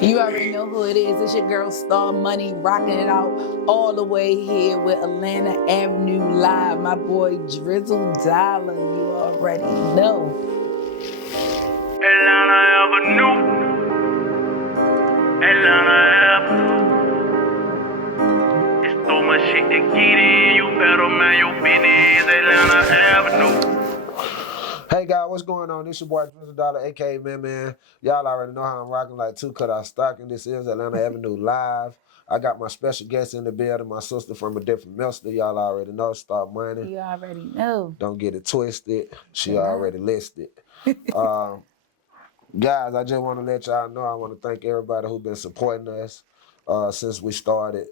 You already know who it is. It's your girl Star Money rocking it out all the way here with Atlanta Avenue Live. My boy Drizzle Dollar. You already know. Atlanta Avenue. Atlanta Avenue. It's so much shit to get in. You better mind your business. Atlanta Avenue. Hey guys, what's going on? This your boy Drizzle Dollar, aka Man. Y'all already know how I'm rocking like 2 cut out stocking. This is Atlanta Avenue Live. I got my special guest in the building, my sister from a different mister. Y'all already know, Star Money. You already know. Don't get it twisted. She Yeah. already listed. Guys, I just want to let y'all know I want to thank everybody who been supporting us since we started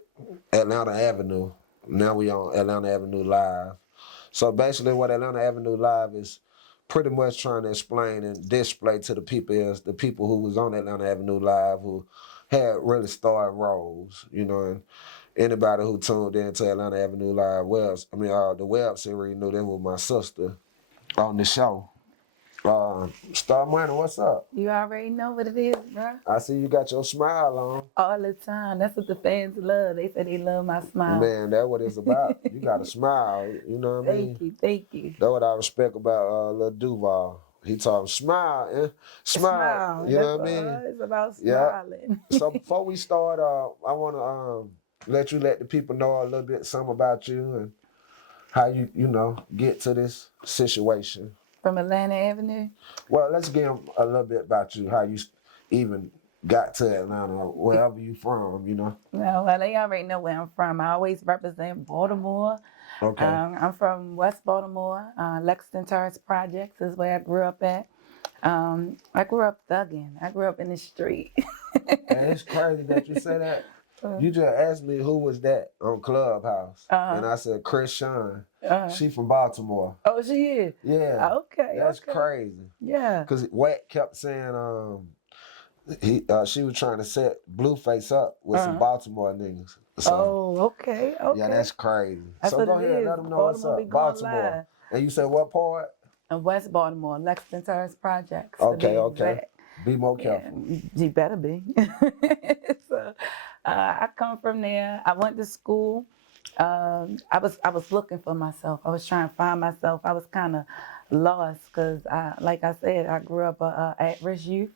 Atlanta Avenue. Now we on Atlanta Avenue Live. So basically what Atlanta Avenue Live is pretty much trying to explain and display to the people is the people who was on Atlanta Avenue Live who had really starring roles, you know, and anybody who tuned into Atlanta Avenue Live the web series knew that was my sister on the show. Star Money, what's up? You already know what it is, bro. I see you got your smile on. All the time. That's what the fans love. They say they love my smile. Man, that's what it's about. You got a smile, you know what I mean? Thank you. That's what I respect about Lil Duval. He told him, smile, smile. You know what I mean? It's about smiling. Yeah. So before we start, I want to let the people know a little bit something about you and how you get to this situation. From Atlanta Avenue? Well, let's get a little bit about you, how you even got to Atlanta, wherever you from, you know? Well, they already know where I'm from. I always represent Baltimore. Okay. I'm from West Baltimore. Lexington Terrace Projects is where I grew up at. I grew up thugging. I grew up in the street. And it's crazy that you say that. You just asked me who was that on Clubhouse. And I said, Chris Sean. She from Baltimore. Oh, she is? Yeah. Okay. That's crazy. Yeah. Because Watt kept saying she was trying to set Blueface up with some Baltimore niggas. So, okay. Yeah, that's crazy. That's so what go it ahead, is. let them know Baltimore what's up. Baltimore. And you said what part? West Baltimore, Lexington Terrace Projects. Okay. Be more careful. You better be. So, I come from there. I went to school. I was looking for myself. I was trying to find myself. I was kind of lost because, like I said, I grew up at-risk youth.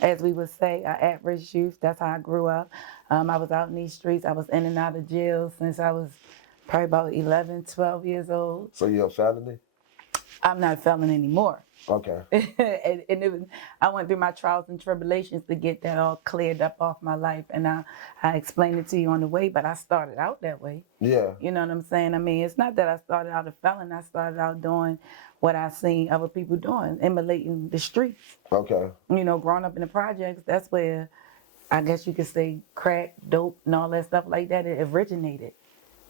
As we would say, at-risk youth. That's how I grew up. I was out in these streets. I was in and out of jail since I was probably about 11, 12 years old. So you're a felony? I'm not a felon anymore. Okay. and I went through my trials and tribulations to get that all cleared up off my life. And I explained it to you on the way, but I started out that way. Yeah. You know what I'm saying? I mean, it's not that I started out a felon. I started out doing what I seen other people doing, emulating the streets. Okay. You know, growing up in the projects, that's where I guess you could say crack, dope, and all that stuff like that, it originated.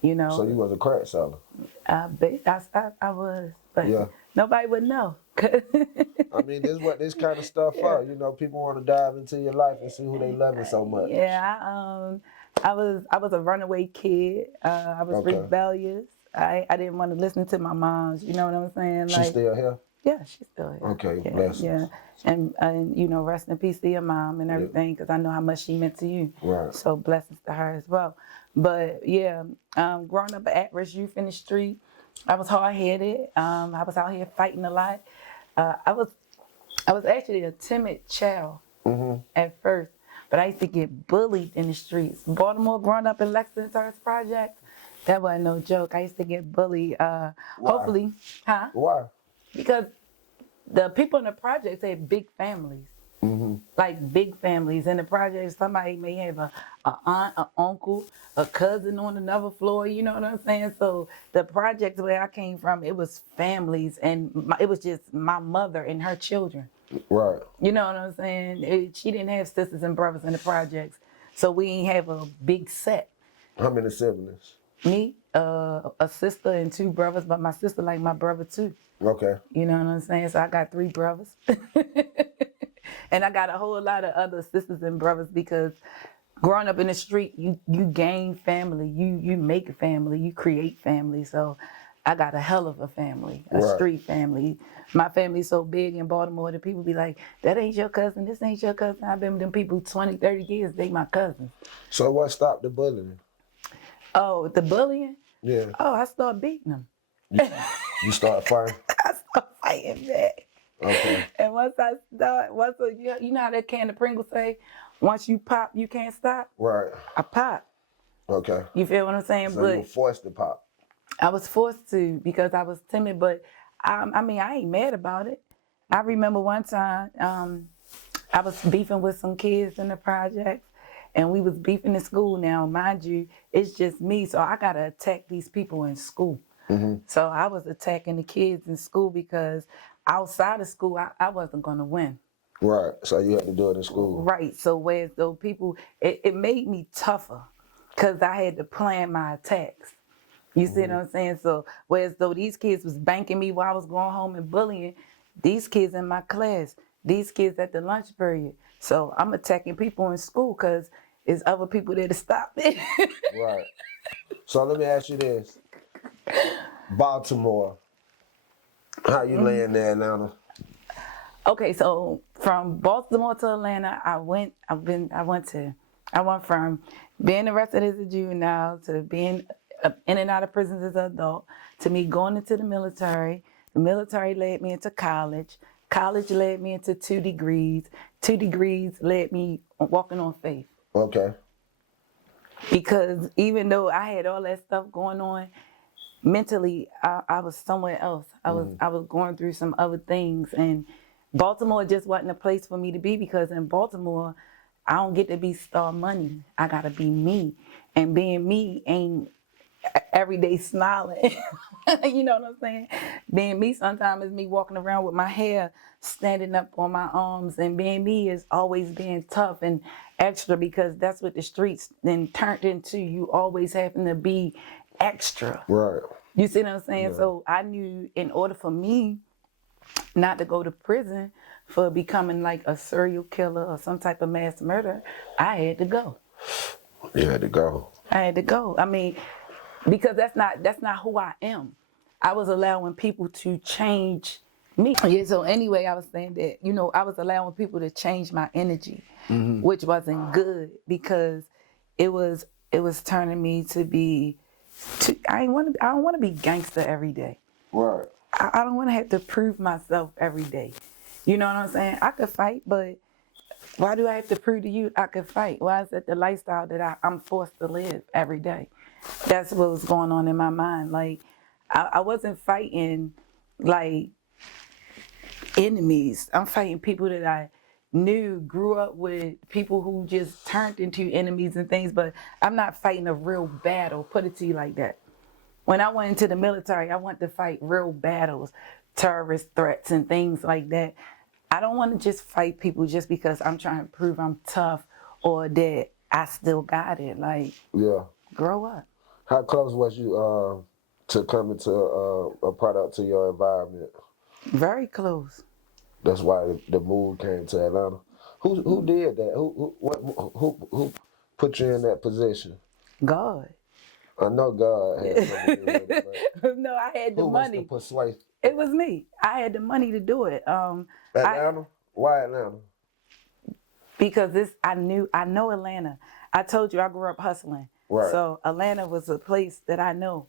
You know. So you was a crack seller? I was, but yeah. Nobody would know. I mean, this is what this kind of stuff for. You know, people want to dive into your life and see who they loving so much. Yeah, I was a runaway kid. I was rebellious. I didn't want to listen to my moms. You know what I'm saying? She's still here? Yeah, she's still here. Okay, yeah, blessings. Yeah, and you know, rest in peace to your mom and everything, because I know how much she meant to you. Right. So blessings to her as well. But yeah, growing up at-risk youth in the street, I was hard-headed. I was out here fighting a lot. I was actually a timid child at first, but I used to get bullied in the streets. Baltimore, growing up in Lexington Terrace Projects, that wasn't no joke. I used to get bullied. Why? Hopefully, Why? Because the people in the projects had big families. Like big families in the projects. Somebody may have a aunt, an uncle, a cousin on another floor. You know what I'm saying? So the projects where I came from, it was families, and it was just my mother and her children. Right. You know what I'm saying? She didn't have sisters and brothers in the projects, so we didn't have a big set. How many siblings? Me, a sister and 2 brothers, but my sister like my brother too. Okay. You know what I'm saying? So I got 3 brothers. And I got a whole lot of other sisters and brothers, because growing up in the street, you gain family, you make a family, you create family. So I got a hell of a family, a Right. street family. My family's so big in Baltimore that people be like, that ain't your cousin, this ain't your cousin. I've been with them people 20, 30 years, they my cousins. So what stopped the bullying? Oh, the bullying? Yeah. Oh, I started beating them. You start fighting? I started fighting back. Okay. And once you know how that can of Pringles say, once you pop, you can't stop? Right. I popped. Okay. You feel what I'm saying? So But you were forced to pop. I was forced to because I was timid, but I mean, I ain't mad about it. I remember one time I was beefing with some kids in the projects, and we was beefing in school. Now, mind you, it's just me, so I got to attack these people in school. So I was attacking the kids in school because outside of school, I wasn't going to win. Right. So you had to do it in school. Right. So whereas those people, it made me tougher because I had to plan my attacks. You see what I'm saying? So whereas though these kids was banking me while I was going home and bullying, these kids in my class, these kids at the lunch period. So I'm attacking people in school because there's other people there to stop it. Right. So let me ask you this. Baltimore. How you laying there, Atlanta? Okay, so from Baltimore to Atlanta, I went from being arrested as a juvenile to being in and out of prisons as an adult to me going into the military. The military led me into college. College led me into 2 degrees. 2 degrees led me walking on faith. Okay. Because even though I had all that stuff going on, mentally I was somewhere else. I was going through some other things, and Baltimore just wasn't a place for me to be because in Baltimore, I don't get to be star money. I gotta be me, and being me ain't every day smiling. You know what I'm saying? Being me sometimes is me walking around with my hair standing up on my arms, and being me is always being tough and extra because that's what the streets then turned into. You always having to be extra. Right. You see what I'm saying? So I knew in order for me not to go to prison for becoming like a serial killer or some type of mass murder, I had to go. You had to go. I had to go. I mean, because that's not who I am. I was allowing people to change me. Yeah, so anyway, I was saying that, I was allowing people to change my energy, which wasn't good because it was turning me to be I don't want to be gangster every day. Right. I don't want to have to prove myself every day. You know what I'm saying? I could fight, but why do I have to prove to you I could fight? Why is that the lifestyle that I'm forced to live every day? That's what was going on in my mind. Like, I wasn't fighting, like, enemies. I'm fighting people that I knew, grew up with, people who just turned into enemies and things, but I'm not fighting a real battle, put it to you like that. When I went into the military, I wanted to fight real battles, terrorist threats and things like that. I don't want to just fight people just because I'm trying to prove I'm tough or that I still got it. Like, Yeah. grow up. How close was you to coming to a product to your environment? Very close. That's why the move came to Atlanta. Who did that? Who put you in that position? God. I know God had something to do with it, but No, I had the who money. was the persuasive? It was me. I had the money to do it. Atlanta? Why Atlanta? Because I know Atlanta. I told you I grew up hustling. Right. So Atlanta was a place that I know.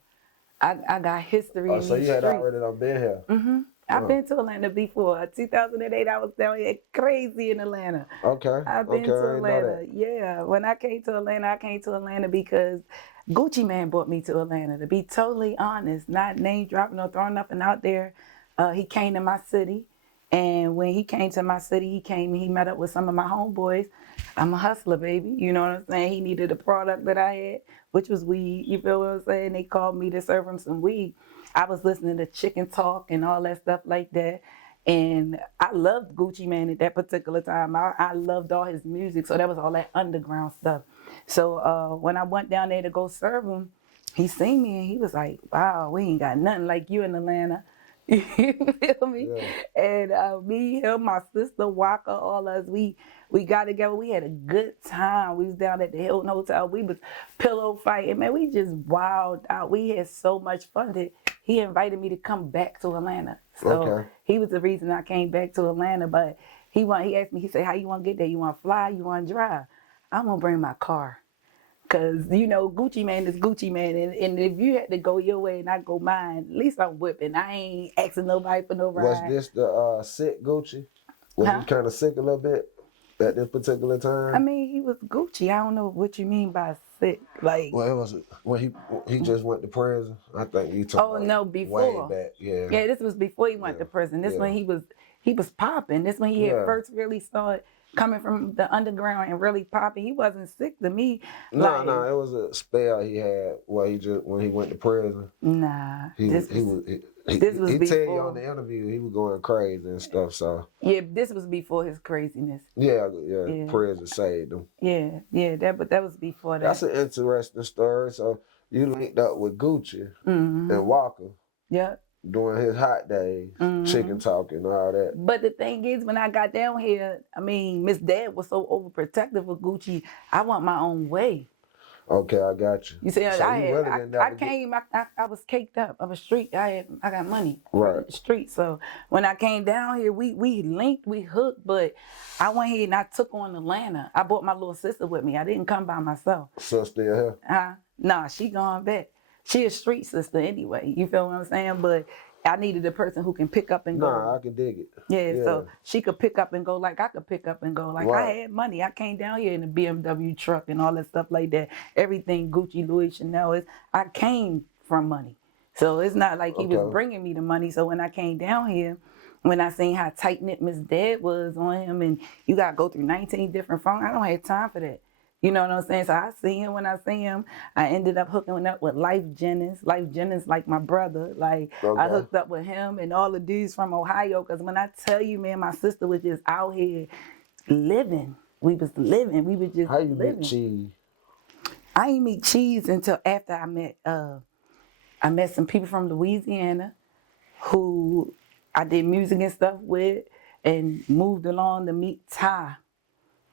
I got history in these So you had streets. already been here. I've been to Atlanta before. 2008, I was down here crazy in Atlanta. Okay. I've been okay, to I didn't know Atlanta. that. Yeah. When I came to Atlanta because Gucci Man brought me to Atlanta. To be totally honest, not name dropping or throwing nothing out there. He came to my city. And when he came to my city, he met up with some of my homeboys. I'm a hustler, baby. You know what I'm saying? He needed a product that I had, which was weed. You feel what I'm saying? They called me to serve him some weed. I was listening to Chicken Talk and all that stuff like that. And I loved Gucci Man at that particular time. I loved all his music. So that was all that underground stuff. So when I went down there to go serve him, he seen me and he was like, wow, we ain't got nothing like you in Atlanta. You feel me? Yeah. And me, him, my sister, Waka, all us, we We got together. We had a good time. We was down at the Hilton Hotel. We was pillow fighting. Man, we just wilded out. We had so much fun that he invited me to come back to Atlanta. So Okay. he was the reason I came back to Atlanta. But he asked me, he said, how you want to get there? You want to fly? You want to drive? I'm going to bring my car. Because, Gucci Man is Gucci Man. And if you had to go your way and I go mine, at least I'm whipping. I ain't asking nobody for no ride. Was this the sick Gucci? Was Huh? he kind of sick a little bit at this particular time? I mean, he was Gucci. I don't know what you mean by sick. Like, Well, it was when he just went to prison. I think you talking about no, before. way back. Yeah. Yeah, this was before he went to prison. This when he was popping. This when he had first really started coming from the underground and really popping. He wasn't sick to me. No, it was a spell he had where when he went to prison. Nah, He this was before. tell you on the interview he was going crazy and stuff. So yeah, this was before his craziness. yeah. Prison saved him. Yeah, that was before that. That's an interesting story. So you linked up with Gucci and Walker. Yeah. During his hot days, chicken talking, all that. But the thing is, when I got down here, I mean, Miss Dad was so overprotective of Gucci. I want my own way. Okay, I got you. You see, so I came, I was caked up. I was street. I got money. Right. Street. So when I came down here, we linked, we hooked. But I went here and I took on Atlanta. I brought my little sister with me. I didn't come by myself. So still here? Nah, she gone back. She a street sister anyway. You feel what I'm saying? But I needed a person who can pick up and go. Nah, I can dig it. Yeah, so she could pick up and go like I could pick up and go. Like I had money. I came down here in a BMW truck and all that stuff like that. Everything Gucci, Louis, Chanel I came from money. So it's not like he was bringing me the money. So when I came down here, when I seen how tight-knit Miss Dad was on him and you got to go through 19 different phones, I don't have time for that. You know what I'm saying? So I see him when I see him. I ended up hooking up with Life Jennings. Life Jennings like my brother. Like I hooked up with him and all the dudes from Ohio. Because when I tell you, man, my sister was just out here living. We was living. We was just How you living. meet Cheese? I ain't meet Cheese until after I met some people from Louisiana who I did music and stuff with and moved along to meet Ty.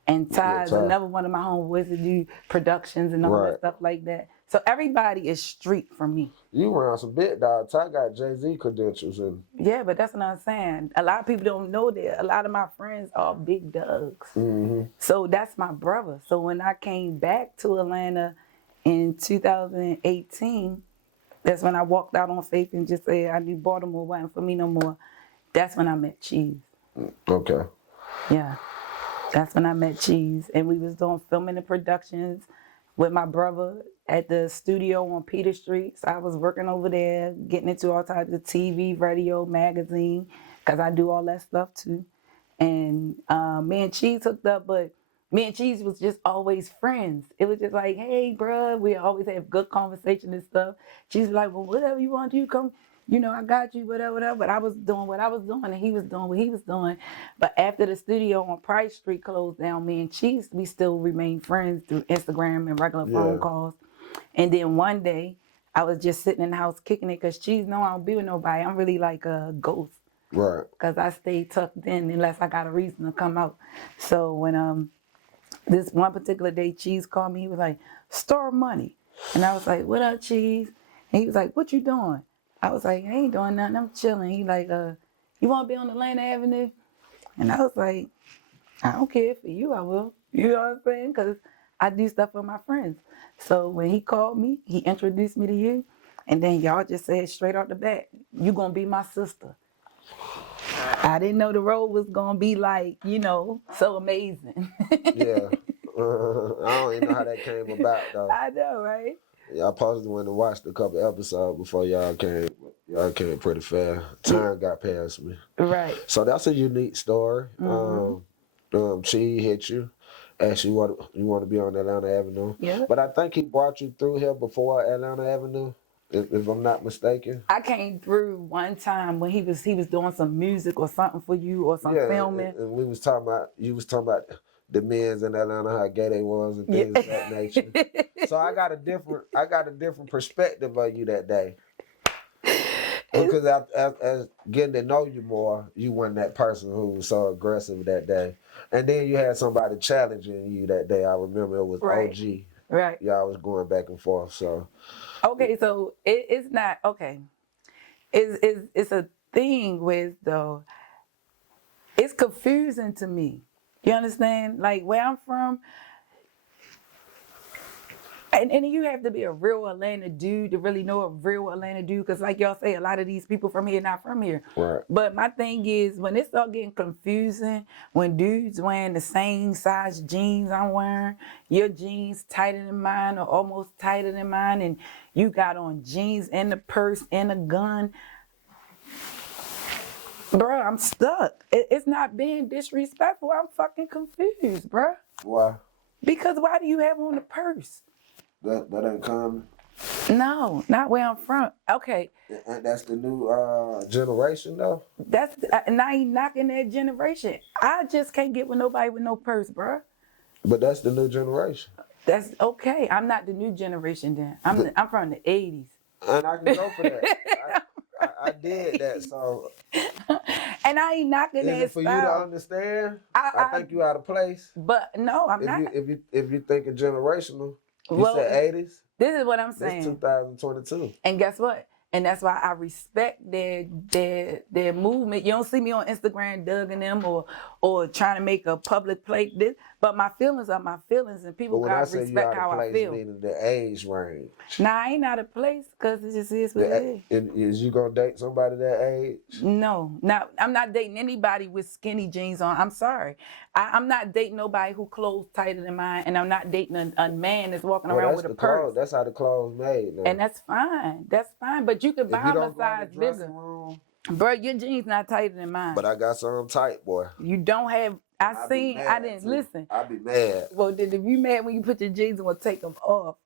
And Ty is another one of my homeboys that do productions and all that stuff like that. So everybody is street for me. You around some big dogs. Ty got Jay-Z credentials. Yeah, but that's what I'm saying. A lot of people don't know that. A lot of my friends are big dogs. Mm-hmm. So that's my brother. So when I came back to Atlanta in 2018, that's when I walked out on faith and just said I knew Baltimore wasn't for me no more. That's when I met Cheese. Okay. Yeah. That's when I met Cheese, and we was doing filming and productions with my brother at the studio on Peter Street. So I was working over there, getting into all types of TV, radio, magazine, because I do all that stuff too. And me and Cheese hooked up, but me and Cheese was just always friends. It was just like, hey, bro, we always have good conversation and stuff. She's like, well, whatever you want to do, come. I got you, whatever. But I was doing what I was doing, and he was doing what he was doing. But after the studio on Price Street closed down, me and Cheese, we still remained friends through Instagram and regular phone calls. And then one day, I was just sitting in the house kicking it because Cheese know I don't be with nobody. I'm really like a ghost. Right. Because I stay tucked in unless I got a reason to come out. So when this one particular day, Cheese called me. He was like, Star Money. And I was like, what up, Cheese? And he was like, what you doing? I was like, I ain't doing nothing. I'm chilling. He like, you want to be on Atlanta Avenue? And I was like, I don't care. For you, I will. You know what I'm saying? Because I do stuff with my friends. So when he called me, he introduced me to you. And then y'all just said straight out the bat, you going to be my sister. I didn't know the role was going to be like, so amazing. Yeah. I don't even know how that came about, though. I know, right? Yeah, I possibly went and watched a couple episodes before y'all came. Y'all came pretty fast. Time got past me. Right. So that's a unique story. Mm-hmm. Chi hit you, asked you what you want to be on Atlanta Avenue. Yeah. But I think he brought you through here before Atlanta Avenue, if I'm not mistaken. I came through one time when he was doing some music or something for you or some filming. And we was talking about you was talking about the men's in Atlanta, how gay they was and things of that nature. So I got a different perspective of you that day. Because as getting to know you more, you weren't that person who was so aggressive that day. And then you had somebody challenging you that day. I remember it was Right. OG. Right. Y'all was going back and forth. So Okay, so it's not okay. It's a thing with though. It's confusing to me. You understand? Like where I'm from, and you have to be a real Atlanta dude to really know a real Atlanta dude. Because like y'all say, a lot of these people from here not from here. right. But my thing is, when it start getting confusing, when dudes wearing the same size jeans I'm wearing, your jeans tighter than mine or almost tighter than mine, and you got on jeans and a purse and a gun, bro, I'm stuck. It's not being disrespectful. I'm fucking confused, bro. Why? Because why do you have on the purse? That ain't common. No, not where I'm from. Okay, And that's the new generation though. and I ain't knocking that generation. I just can't get with nobody with no purse, bro. But that's the new generation. That's okay. I'm not the new generation then. I'm from the 80s. And I can go for that. I did that. So And I ain't knocking is that it for you to style. understand? I- I think you out of place. But no, I'm not. If you thinking generational, you Well, said 80s. This is what I'm It's saying. 2022. And guess what? And that's why I respect their movement. You don't see me on Instagram dugging them or trying to make a public plate. But my feelings are my feelings, and But people when I gotta say you respect out how of I place, feel. meaning the age range. Nah, I ain't out of place because it just is what it is. Is you gonna date somebody that age? No, I'm not dating anybody with skinny jeans on. I'm sorry. I'm not dating nobody who clothes tighter than mine, and I'm not dating a man that's walking Well, around that's with a the purse. clothes. That's how the clothes made. Now. And that's fine. That's fine. But you can buy If you them a don't go in the size dressing bigger. room, Bro, your jeans not tighter than mine. but I got some tight, boy. You don't have. I didn't too. listen. I be mad. Well, then if you mad when you put your jeans on, take them off.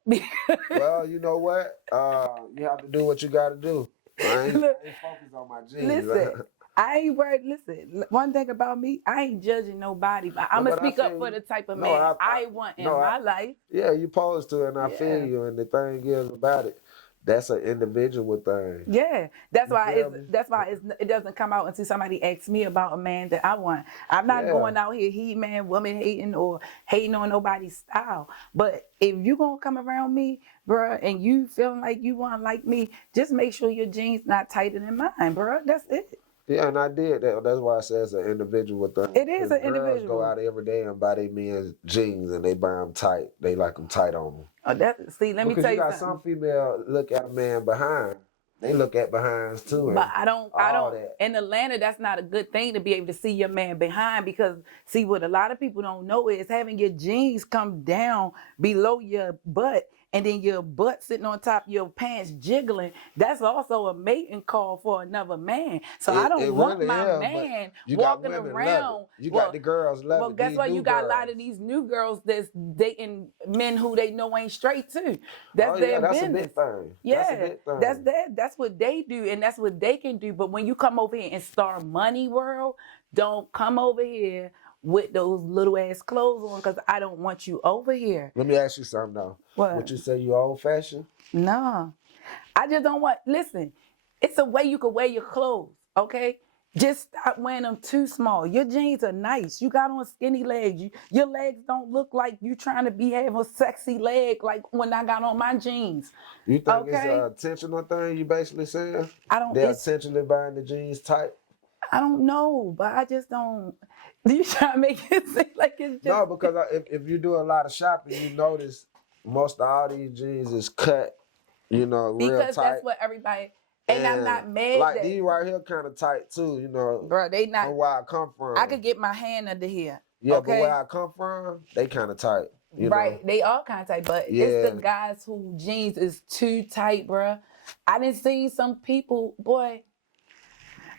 Well, you know what? You have to do what you got to do. I ain't focused on my jeans. Listen, I ain't worried. Listen, one thing about me, I ain't judging nobody, but I'm No, gonna but I speak up feel for you. the type of No, man I want in my life. Yeah, you supposed to, and I Yeah. feel you. And the thing is about it, that's an individual thing. Yeah, that's You why feel me? it doesn't come out until somebody asks me about a man that I want. I'm not Yeah. going out here man, woman hating or hating on nobody's style. But if you gonna come around me, bruh, and you feeling like you want to like me, just make sure your jeans not tighter than mine, bruh. That's it. Yeah, and I did that. That's why I say it's an individual thing. It is 'Cause an girls individual. go out every day and buy their men's jeans, and they buy them tight. They like them tight on them. Let me Because tell you you got something. some female look at a man behind. They look at behinds too. But and I don't. all that. In Atlanta, that's not a good thing to be able to see your man behind because see what a lot of people don't know is having your jeans come down below your butt and then your butt sitting on top of your pants jiggling. That's also a mating call for another man. So I don't want really my is, man but you got walking women around. love it. You got the girls love Well, it. guess These what? new You got a girls. lot of these new girls that's dating men who they know ain't straight too. That's their that's business. a big thing. Yeah, That's a big thing. that's what they do, and that's what they can do. But when you come over here and start money world, don't come over here with those little ass clothes on because I don't want you over here. Let me ask you something though. What? Would you say you old fashioned? No, I just don't want. Listen, it's a way you can wear your clothes. Okay. Just stop wearing them too small. Your jeans are nice. You got on skinny legs. Your legs don't look like you trying to have a sexy leg like when I got on my jeans. You think it's Okay. an intentional thing? You basically saying I don't. they're intentionally buying the jeans tight. I don't know, but I just don't. You try to make it seem like it's just No, because if you do a lot of shopping, you notice most of all these jeans is cut. You know, real because tight. that's what everybody. And I'm not mad. Like that, these right here, kind of tight too. You know, bro. They not. from where I come from. I could get my hand under here. Yeah, okay? but where I come from, they kind of tight. You right, know? they all kind of tight, but Yeah. it's the guys who jeans is too tight, bro. I didn't see some people, boy.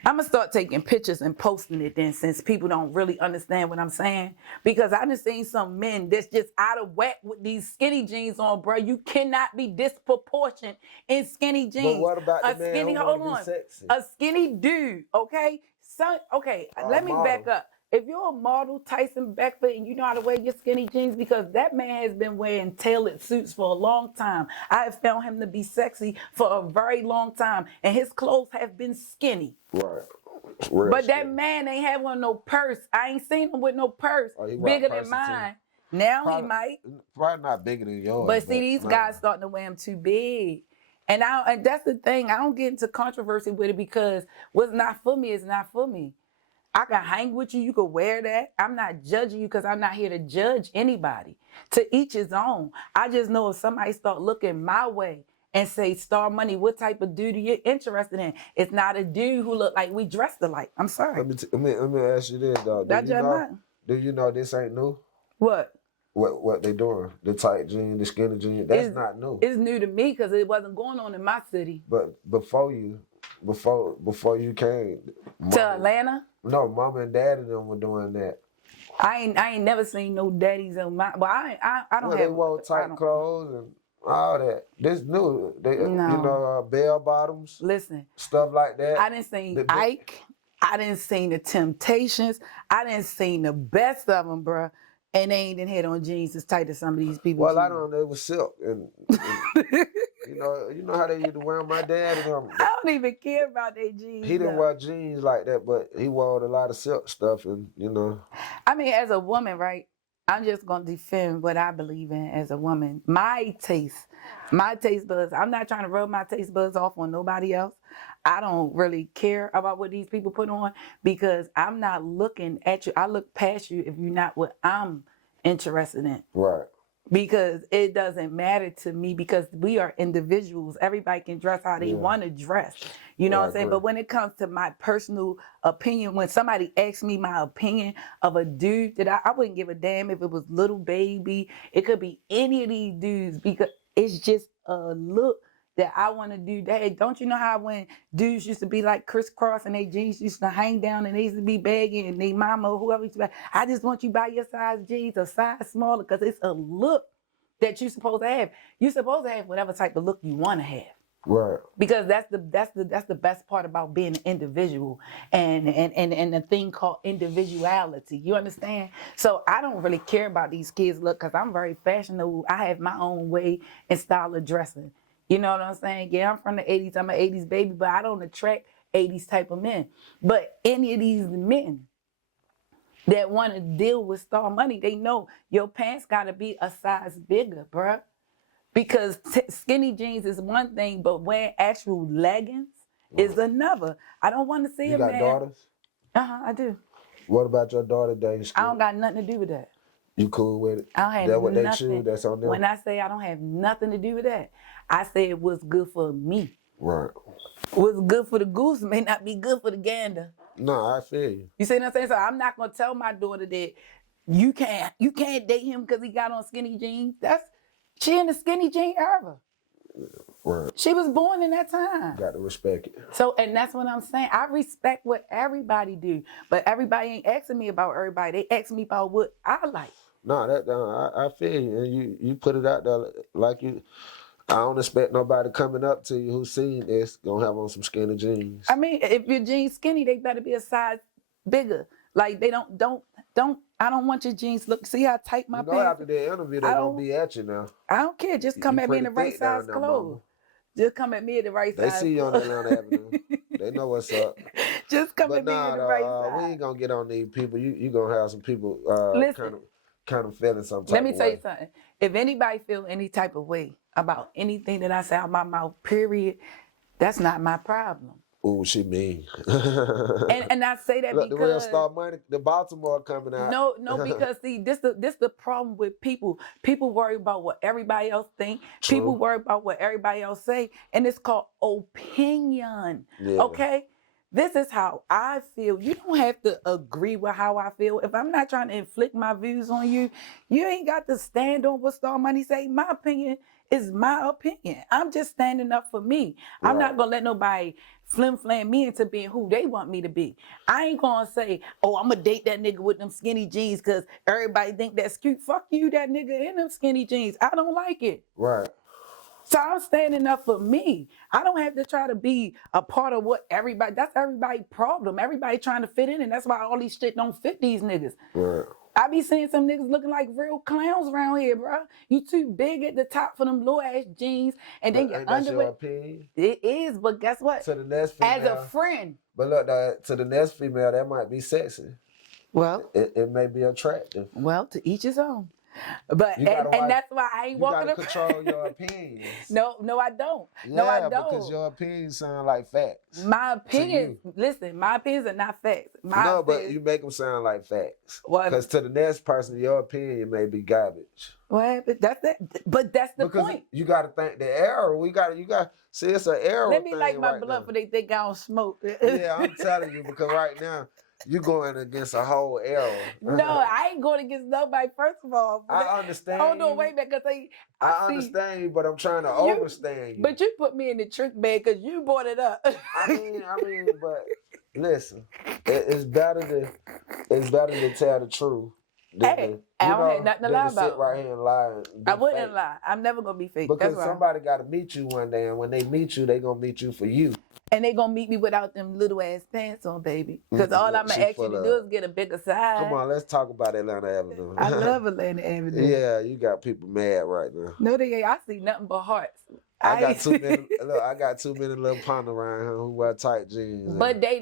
I'm gonna start taking pictures and posting it then, since people don't really understand what I'm saying. Because I done seen some men that's just out of whack with these skinny jeans on, bro. You cannot be disproportionate in skinny jeans. But what about the man skinny? who Hold wanna on, be sexy? a skinny dude, okay? So, okay, let me model. back up. if you're a model, Tyson Beckford, and you know how to wear your skinny jeans, because that man has been wearing tailored suits for a long time. I have found him to be sexy for a very long time, and his clothes have been skinny. Right. But that man ain't having no purse. I ain't seen him with no purse bigger than mine. Now he might. Probably not bigger than yours. But see, these guys starting to wear them too big. And that's the thing. I don't get into controversy with it, because what's not for me is not for me. I can hang with you. You can wear that. I'm not judging you, because I'm not here to judge anybody. To each his own. I just know if somebody start looking my way and say, Star Money, what type of dude are you interested in? It's not a dude who look like we dressed alike. I'm sorry. Let me ask you this, though. Do you know this ain't new? What? What they doing? The tight jeans, the skinny jeans. That's not new. It's new to me, because it wasn't going on in my city. But before you came to Atlanta. No, mama and daddy them were doing that. I ain't never seen no daddies on my. Well, I don't have. They wore tight clothes and all that. This new. They you know bell bottoms. Listen, stuff like that. I didn't see Ike. I didn't see the Temptations. I didn't see the best of them, bruh. And they ain't had on jeans as tight as some of these people. Well, I don't know. It was silk, and you know how they used to wear my dad and them. I don't even care about their jeans. He didn't wear jeans like that, but he wore a lot of silk stuff, and I mean, as a woman, right? I'm just gonna defend what I believe in as a woman. My taste buds. I'm not trying to rub my taste buds off on nobody else. I don't really care about what these people put on, because I'm not looking at you. I look past you if you're not what I'm interested in. Right. Because it doesn't matter to me, because we are individuals. Everybody can dress how they want to dress. You know what I'm saying? But when it comes to my personal opinion, when somebody asks me my opinion of a dude, that I wouldn't give a damn if it was Little Baby. It could be any of these dudes, because it's just a look that I want to do. That don't you know how when dudes used to be like crisscross and their jeans used to hang down and they used to be baggy, and they mama or whoever used to be like, I just want you to buy your size jeans a size smaller, because it's a look that you're supposed to have. You're supposed to have whatever type of look you want to have. Right. Because that's the best part about being an individual and the thing called individuality. You understand? So I don't really care about these kids' look, because I'm very fashionable. I have my own way and style of dressing. You know what I'm saying? Yeah, I'm from the 80s. I'm an 80s baby, but I don't attract 80s type of men. But any of these men that want to deal with Star Money, they know your pants got to be a size bigger, bruh. Because skinny jeans is one thing, but wearing actual leggings is another. I don't want to see a man. You got daughters? I do. What about your daughter dating skinny? I don't got nothing to do with that. You cool with it? I don't have that what nothing. They choose? That's on them? When I say I don't have nothing to do with that, I say it was good for me. Right. What's good for the goose may not be good for the gander. No, I feel you. You see what I'm saying? So I'm not gonna tell my daughter that you can't date him because he got on skinny jeans. She in the skinny jean era. Right. She was born in that time. Got to respect it. So, and that's what I'm saying. I respect what everybody do, but everybody ain't asking me about everybody. They ask me about what I like. No, I feel you, and you put it out there like you. I don't expect nobody coming up to you who's seen this gonna have on some skinny jeans. I mean, if your jeans skinny, they better be a size bigger. Like they don't. I don't want your jeans look. See how tight my pants. After the interview, they're gonna be at you now. I don't care. Just come at me in the right size clothes. Just come at me in the right size. They see you on Atlanta Avenue. They know what's up. Just come at me in the right size. We ain't gonna get on these people. You gonna have some people kind of feeling some type. Let me tell you something. If anybody feel any type of way about anything that I say out my mouth, period, that's not my problem. Ooh, she mean. and I say that look, because the real Star Money, the Baltimore coming out. No, because see, this the problem with people. People worry about what everybody else think. True. People worry about what everybody else say, and it's called opinion. Yeah. Okay? This is how I feel. You don't have to agree with how I feel. If I'm not trying to inflict my views on you, you ain't got to stand on what Star Money say. My opinion is my opinion. I'm just standing up for me. Right. I'm not going to let nobody flim-flam me into being who they want me to be. I ain't going to say, oh, I'm going to date that nigga with them skinny jeans because everybody think that's cute. Fuck you, that nigga in them skinny jeans. I don't like it. Right. So I'm standing up for me. I don't have to try to be a part of what everybody, that's everybody's problem. Everybody trying to fit in, and that's why all these shit don't fit these niggas. Right. I be seeing some niggas looking like real clowns around here, bro. You too big at the top for them low ass jeans, and then your Ain't that your underwear. opinion? It is, but guess what? To the next female. As a friend. But look, to the next female, that might be sexy. Well, It may be attractive. to each his own. But You gotta watch- and that's why I ain't You walking gotta up. control your opinions. No, I don't. Yeah, No, I don't. because your opinions sound like facts. My opinions, listen, my opinions are not facts. No, but you make them sound like facts. What? Because to the next person, your opinion may be garbage. What happened? That's that. But that's the Because point. you got to think the error. You got see, it's an error. Let me thing light my right blunt now. for they think I don't smoke. Yeah, I'm telling you, because right now you're going against a whole era. No, I ain't going against nobody. First of all, I understand. hold on, you. wait a minute, because I see, understand you, but I'm trying to overstand you. But you put me in the trick bag because you brought it up. I mean, but listen, it's better to tell the truth. Hey, I don't have nothing to lie sit about. right here and lie. And be I wouldn't fake. lie. I'm never gonna be fake. Because That's right. somebody got to meet you one day, and when they meet you, they gonna meet you for you. And they gonna meet me without them little ass pants on, baby. Because all I'm She gonna ask you full to of- do is get a bigger size. Come on, let's talk about Atlanta Avenue. I love Atlanta Avenue. Yeah, you got people mad right now. No, they ain't. I see nothing but hearts. I got ain't- too many. Look, I got too many little pun around here who wear tight jeans. But they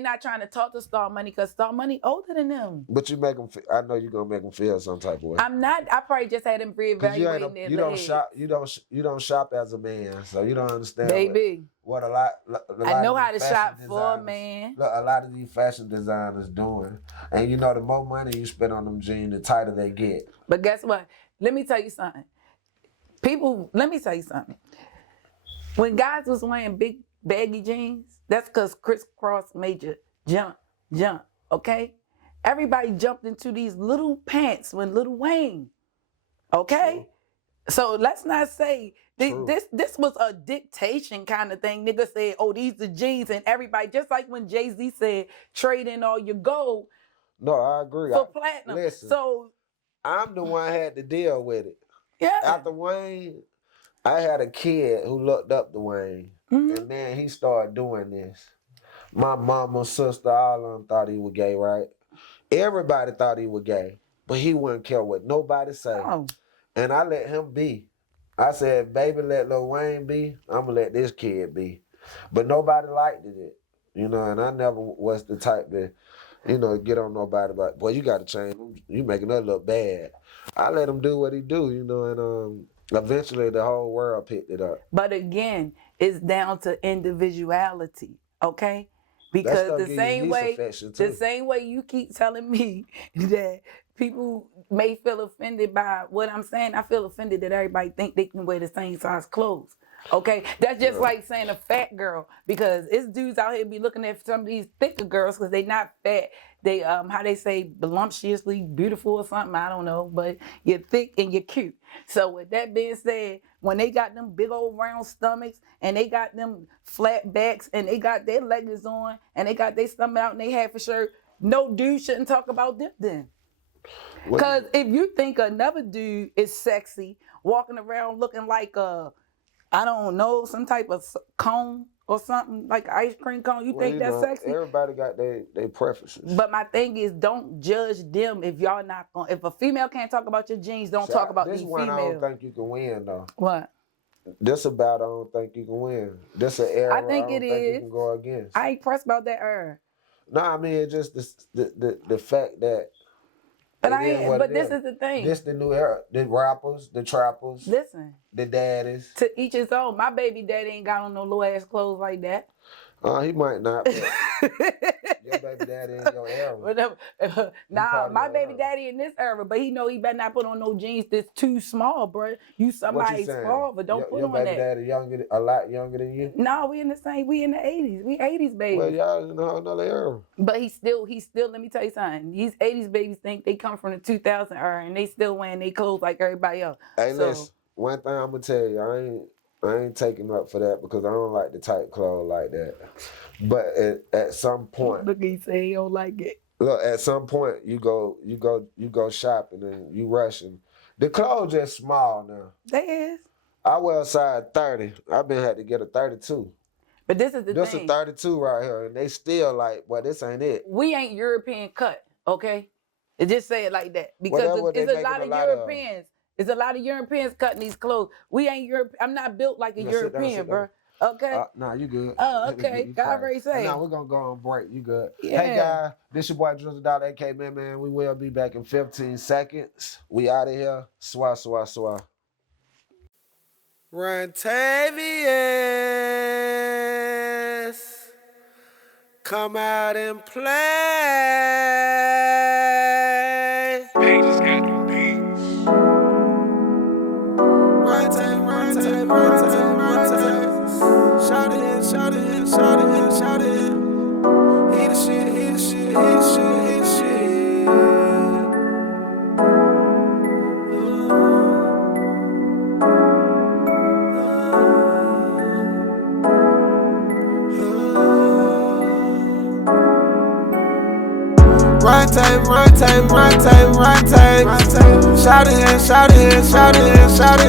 not trying to talk to Star Money because Star Money older than them. But you make them. I know you gonna make them feel some type of way. I'm not. I probably just had them 'Cause you reevaluating their you don't legs. shop. You don't shop as a man, so you don't understand. Baby, What a lot I know of how to these fashion shop for a designers- man. Look, a lot of these fashion designers doing, and you know, the more money you spend on them jeans, the tighter they get. But guess what? Let me tell you something. Let me tell you something. When guys was wearing big baggy jeans, that's because crisscross made you jump, okay? Everybody jumped into these little pants when Lil Wayne, okay? So let's not say True. this was a dictation kind of thing. Nigga said, oh, these the jeans, and everybody, just like when Jay-Z said, trade in all your gold No, I agree. for platinum. listen. So, I'm the one had to deal with it. yeah. After Wayne, I had a kid who looked up to Wayne, Mhm. and then he started doing this. My mama, sister, all of them thought he was gay, right? Everybody thought he was gay, but he wouldn't care what nobody say. Oh. And I let him be. I said, baby, let Lil Wayne be. I'm going to let this kid be. But nobody liked it, you know, and I never was the type to, you know, get on nobody about, boy, you got to change him. You making her look bad. I let him do what he do, you know, and eventually the whole world picked it up. But again, it's down to individuality, okay? Because stuff the give you same yeast way, infection, too. the same way you keep telling me that people may feel offended by what I'm saying, I feel offended that everybody think they can wear the same size clothes. Okay, that's just like saying a fat girl, because it's dudes out here be looking at some of these thicker girls because they not fat. They how they say voluptuously beautiful or something, I don't know, but you're thick and you're cute. So with that being said, when they got them big old round stomachs and they got them flat backs and they got their leggings on and they got their stomach out and they half a shirt, no dude shouldn't talk about them then. Because if you think another dude is sexy, walking around looking like I don't know, some type of cone or something, like an ice cream cone, you think that's sexy? Everybody got their preferences. But my thing is, don't judge them if y'all not going. If a female can't talk about your jeans, don't talk about these This one I females. don't think you can win, though. What? This about I don't think you can win. This an era I think don't it think is. you can go against. I ain't pressed about that era. No, I mean, it's just the fact that. But it I is ain't. what But it this is. is the thing. This the new era. The rappers, the trappers, Listen, the daddies. to each his own. My baby daddy ain't got on no low ass clothes like that. He might not. But your baby daddy in your era. Whatever. Nah, part of my your baby era. daddy in this era, but he know he better not put on no jeans that's too small, bro. You somebody's saying? father, don't put your on baby that. daddy a lot younger than you. No, we in the 80s. We 80s babies. Well, y'all in a whole nother era. But he still, let me tell you something. These 80s babies think they come from the 2000 era and they still wearing their clothes like everybody else. Hey, So- listen. One thing I'm gonna tell you, I ain't taking up for that because I don't like the tight clothes like that. But at some point, Look, he say he don't like it. look, at some point you go shopping and you rushing. The clothes just small now. They is. I wear a size 30. I been had to get a 32. But this is the This a thing. 32 right here, and they still like, well, this ain't it. We ain't European cut, okay? It just say it like that Well, because that's what they it's a making lot a of lot of. Europeans. It's a lot of Europeans cutting these clothes. We ain't Europe. I'm not built like a Yeah, sit down, European, sit bro. down. Okay. Nah, you good. Oh, okay. You God quiet. already And say. now we're gonna go on break. You good? Yeah. Hey guys, this your boy Drizzle AK man. We will be back in 15 seconds. We out of here. Swah, swah, swah. Rantavious, come out and play. Pages got the beats. Rantavious. Shout it, shout it, shout it, shout it. He the shit, he the shit, he the shit, he the shit. Run time, run time, run time, run time. Shout it, shout it, shout it, shout it.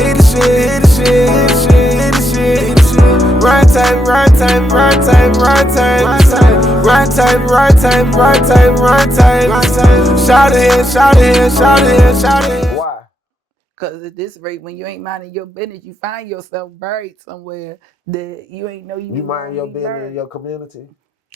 He the shit, he the shit, he the shit, he the shit, he the shit. Run time, run time, run time, run time. Run time, run time, run time, run time. Shout it, shout it, shout it, shout it. Why? Because at this rate, when you ain't minding your business, you find yourself buried somewhere that you ain't know you. You mind your be business buried. in your community?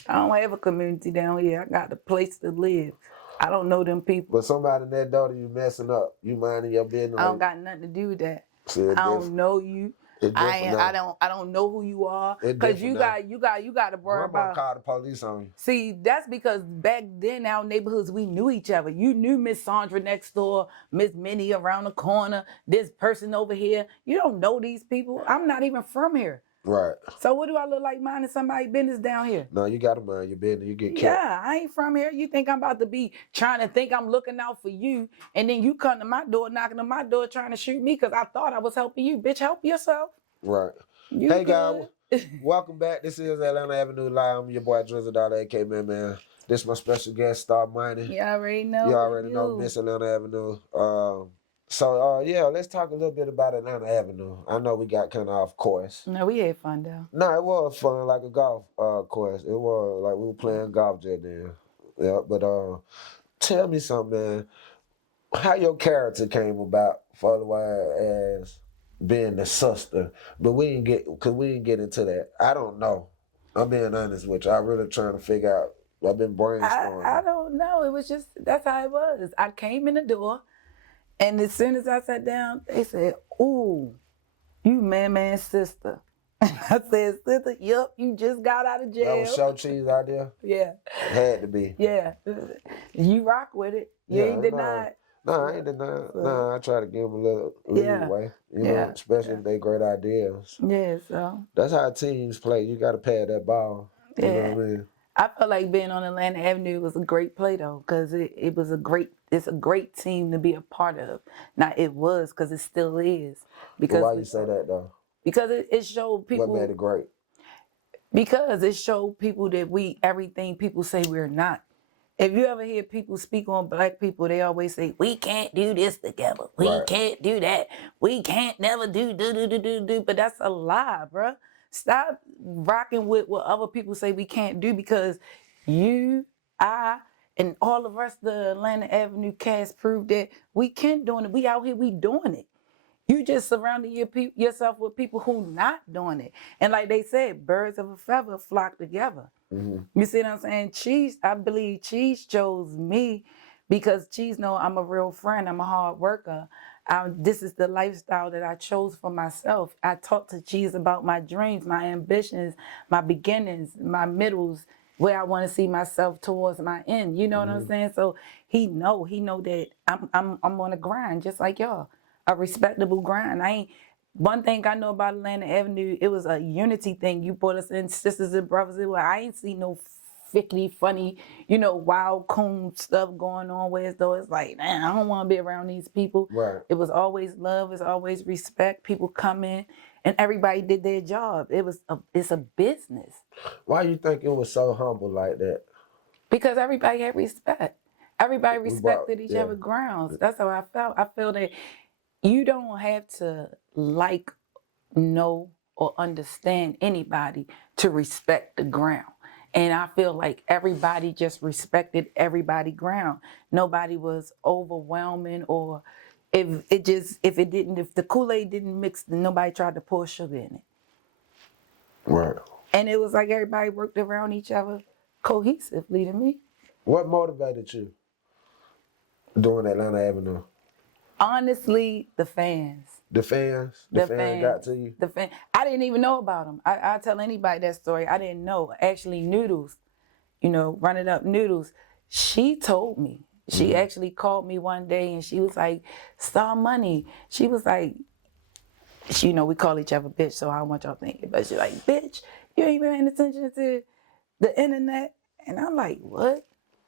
I don't have a community down here. I got a place to live. I don't know them people. But somebody in that door you messing up. You minding your business. I don't got nothing to do with that. See, I don't know you. I don't know who you are. Because you got to worry about. Call the police on you. See, that's because back then our neighborhoods we knew each other. You knew Miss Sandra next door, Miss Minnie around the corner, this person over here. You don't know these people. I'm not even from here. Right. So what do I look like minding somebody's business down here? No, you gotta mind your business. You get killed. Yeah, I ain't from here. You think I'm about to be trying to think I'm looking out for you, and then you come to my door, knocking on my door, trying to shoot me because I thought I was helping you. Bitch, help yourself. Right. You hey good? guys, welcome back. This is Atlanta Avenue Live. I'm your boy Drizzle AK man. This is my special guest, Star Money. You already know. You already know Miss Atlanta Avenue. Yeah, let's talk a little bit about Atlanta Avenue. I know we got kind of off course. No, we had fun though. No, it was fun, like a golf course. It was like we were playing golf just then. Yeah, but tell me something, man. How your character came about for the way as being the sister, but we didn't get into that. I don't know. I'm being honest with you. I'm really trying to figure out. I've been brainstorming. I don't know. It was just that's how it was. I came in the door. And as soon as I sat down, they said, "Ooh, you man's sister." And I said, "Sister, yep, you just got out of jail." That was show cheese out there? Yeah. It had to be. Yeah. You rock with it. You ain't denied. No, I ain't denying. No, I try to give them a little leeway. You know, especially if they great ideas. Yeah, so. That's how teams play. You got to pad that ball. You know what I mean? I felt like being on Atlanta Avenue was a great play though, because it's a great team to be a part of. Now it was, because it still is. Because why you say that though? Because it showed people. What made it great? Because it showed people that we everything people say we're not. If you ever hear people speak on black people, they always say, "We can't do this together. We can't do that. We can't never do." But that's a lie, bruh. Stop rocking with what other people say we can't do, because you, I, and all the rest of the Atlanta Avenue cast proved that we can do it. We out here, we doing it. You just surrounding yourself with people who not doing it. And like they said, birds of a feather flock together. Mm-hmm. You see what I'm saying? Cheese, I believe Cheese chose me because Cheese know I'm a real friend. I'm a hard worker. This is the lifestyle that I chose for myself. I talked to Cheese about my dreams, my ambitions, my beginnings, my middles, where I want to see myself towards my end. You know what I'm saying? So he know that I'm on a grind just like y'all. A respectable grind. One thing I know about Atlanta Avenue, it was a unity thing. You brought us in sisters and brothers. I ain't see no fickly, funny, wild coon stuff going on where as though it's like, man, I don't want to be around these people. Right. It was always love. It's always respect. People come in and everybody did their job. It's a business. Why you think it was so humble like that? Because everybody had respect. Everybody respected each other's grounds. That's how I felt. I feel that you don't have to like, know, or understand anybody to respect the ground. And I feel like everybody just respected everybody ground. Nobody was overwhelming, or if the Kool-Aid didn't mix, then nobody tried to pour sugar in it. Right. And it was like everybody worked around each other cohesively to me. What motivated you doing Atlanta Avenue? Honestly, the fans. The fans? The fans got to you? I didn't even know about them. I tell anybody that story. I didn't know. Actually, Noodles, Running Up Noodles, she told me. She actually called me one day and she was like, Star Money. She was like, we call each other bitch, so I don't want y'all thinking. But she's like, bitch, you ain't paying attention to the internet. And I'm like, what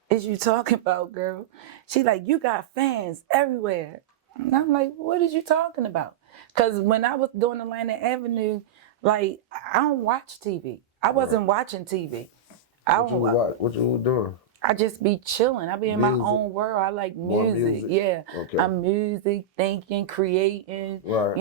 is you talking about, girl? She like, you got fans everywhere. And I'm like, what is you talking about? Because when I was doing Atlanta Avenue, like, I don't watch TV. I wasn't watching TV. What you doing? I just be chilling. I be in my own world. I like music. Yeah. Okay. I'm music, thinking, creating, Right.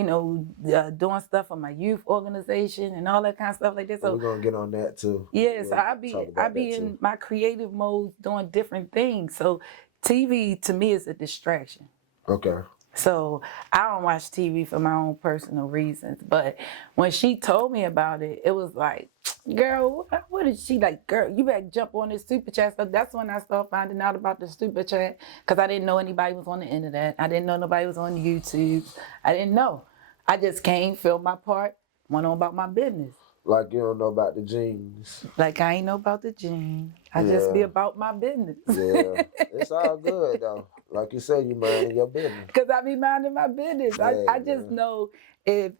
doing stuff for my youth organization and all that kind of stuff like that. So we're gonna get on that too. yeah, so I be in my creative mode doing different things. So TV to me is a distraction. Okay. So I don't watch TV for my own personal reasons. But when she told me about it, it was like, girl, what is she like? Girl, you better jump on this super chat stuff. That's when I started finding out about the super chat, because I didn't know anybody was on the internet. I didn't know nobody was on YouTube. I didn't know. I just came, filled my part, went on about my business. Like you don't know about the jeans. Like I ain't know about the gene. I just be about my business. Yeah, it's all good though. Like you said, you minding your business. Because I be minding my business. Yeah, I just know if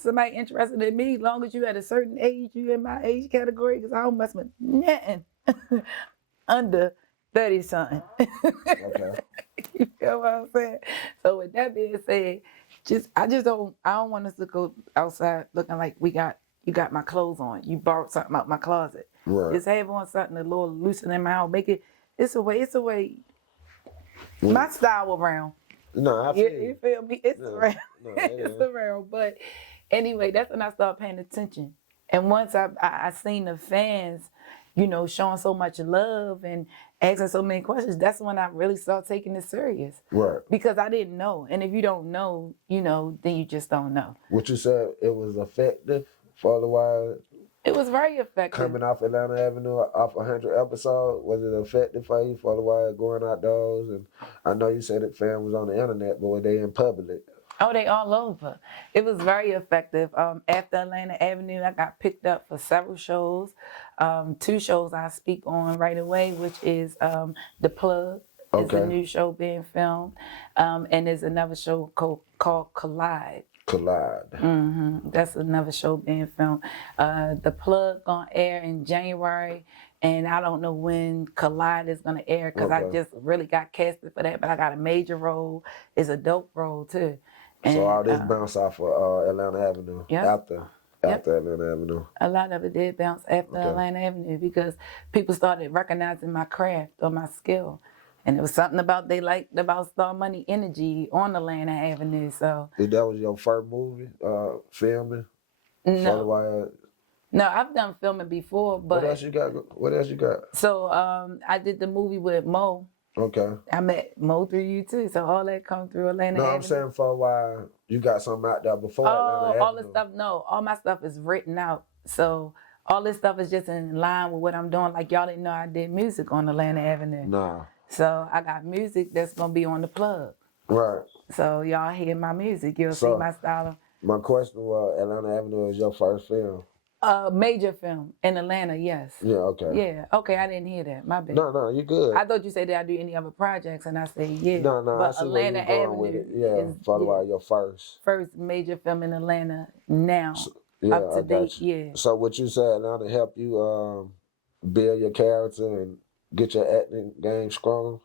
somebody interested in me, as long as you at a certain age, you in my age category, because I don't mess with nothing under 30-something. Okay. You feel what I'm saying? So with that being said, I don't want us to go outside looking like you got my clothes on. You borrowed something out my closet. Right. Just have on something a little looser in my house. Make it, it's a way. My style around. No, I feel You feel me? It's around. No, It's around. But anyway, that's when I started paying attention. And once I seen the fans, showing so much love and asking so many questions, that's when I really started taking it serious. Right. Because I didn't know. And if you don't know, then you just don't know. What you said, it was effective for a while. It was very effective. Coming off Atlanta Avenue, off 100 episodes, was it effective for you for a while going outdoors? And I know you said that fans was on the internet, but were they in public? Oh, they all over. It was very effective. After Atlanta Avenue, I got picked up for several shows. 2 shows I speak on right away, which is The Plug. It's a new show being filmed. And there's another show called Collide. That's another show being filmed. The Plug gonna air in January, and I don't know when Collide is gonna air, because I just really got casted for that. But I got a major role. It's a dope role too. And, so all this bounced off of Atlanta Avenue after Atlanta Avenue. A lot of it did bounce after Atlanta Avenue, because people started recognizing my craft or my skill. And it was something they liked about Star Money energy on Atlanta Avenue. So That was your first movie, filming? No. No, I've done filming before, but What else you got? So I did the movie with Mo. Okay. I met Mo through you too. So all that come through Atlanta Avenue. I'm saying for a while you got something out there before Atlanta Avenue. All the stuff. No, all my stuff is written out. So all this stuff is just in line with what I'm doing. Like y'all didn't know I did music on Atlanta Avenue. Nah. So I got music that's gonna be on The Plug. Right. So y'all hear my music, you'll see my style. My question was, Atlanta Avenue is your first film? Major film in Atlanta, yes. Yeah, okay. Yeah, okay, I didn't hear that. My bad. No, you good. I thought you said, did I do any other projects? And I said, yeah. No, but I see Atlanta where you're going Avenue with it. Yeah, is your first. First major film in Atlanta now. Yeah, up to date, yeah. So what you said, Atlanta helped you build your character and get your acting game strong?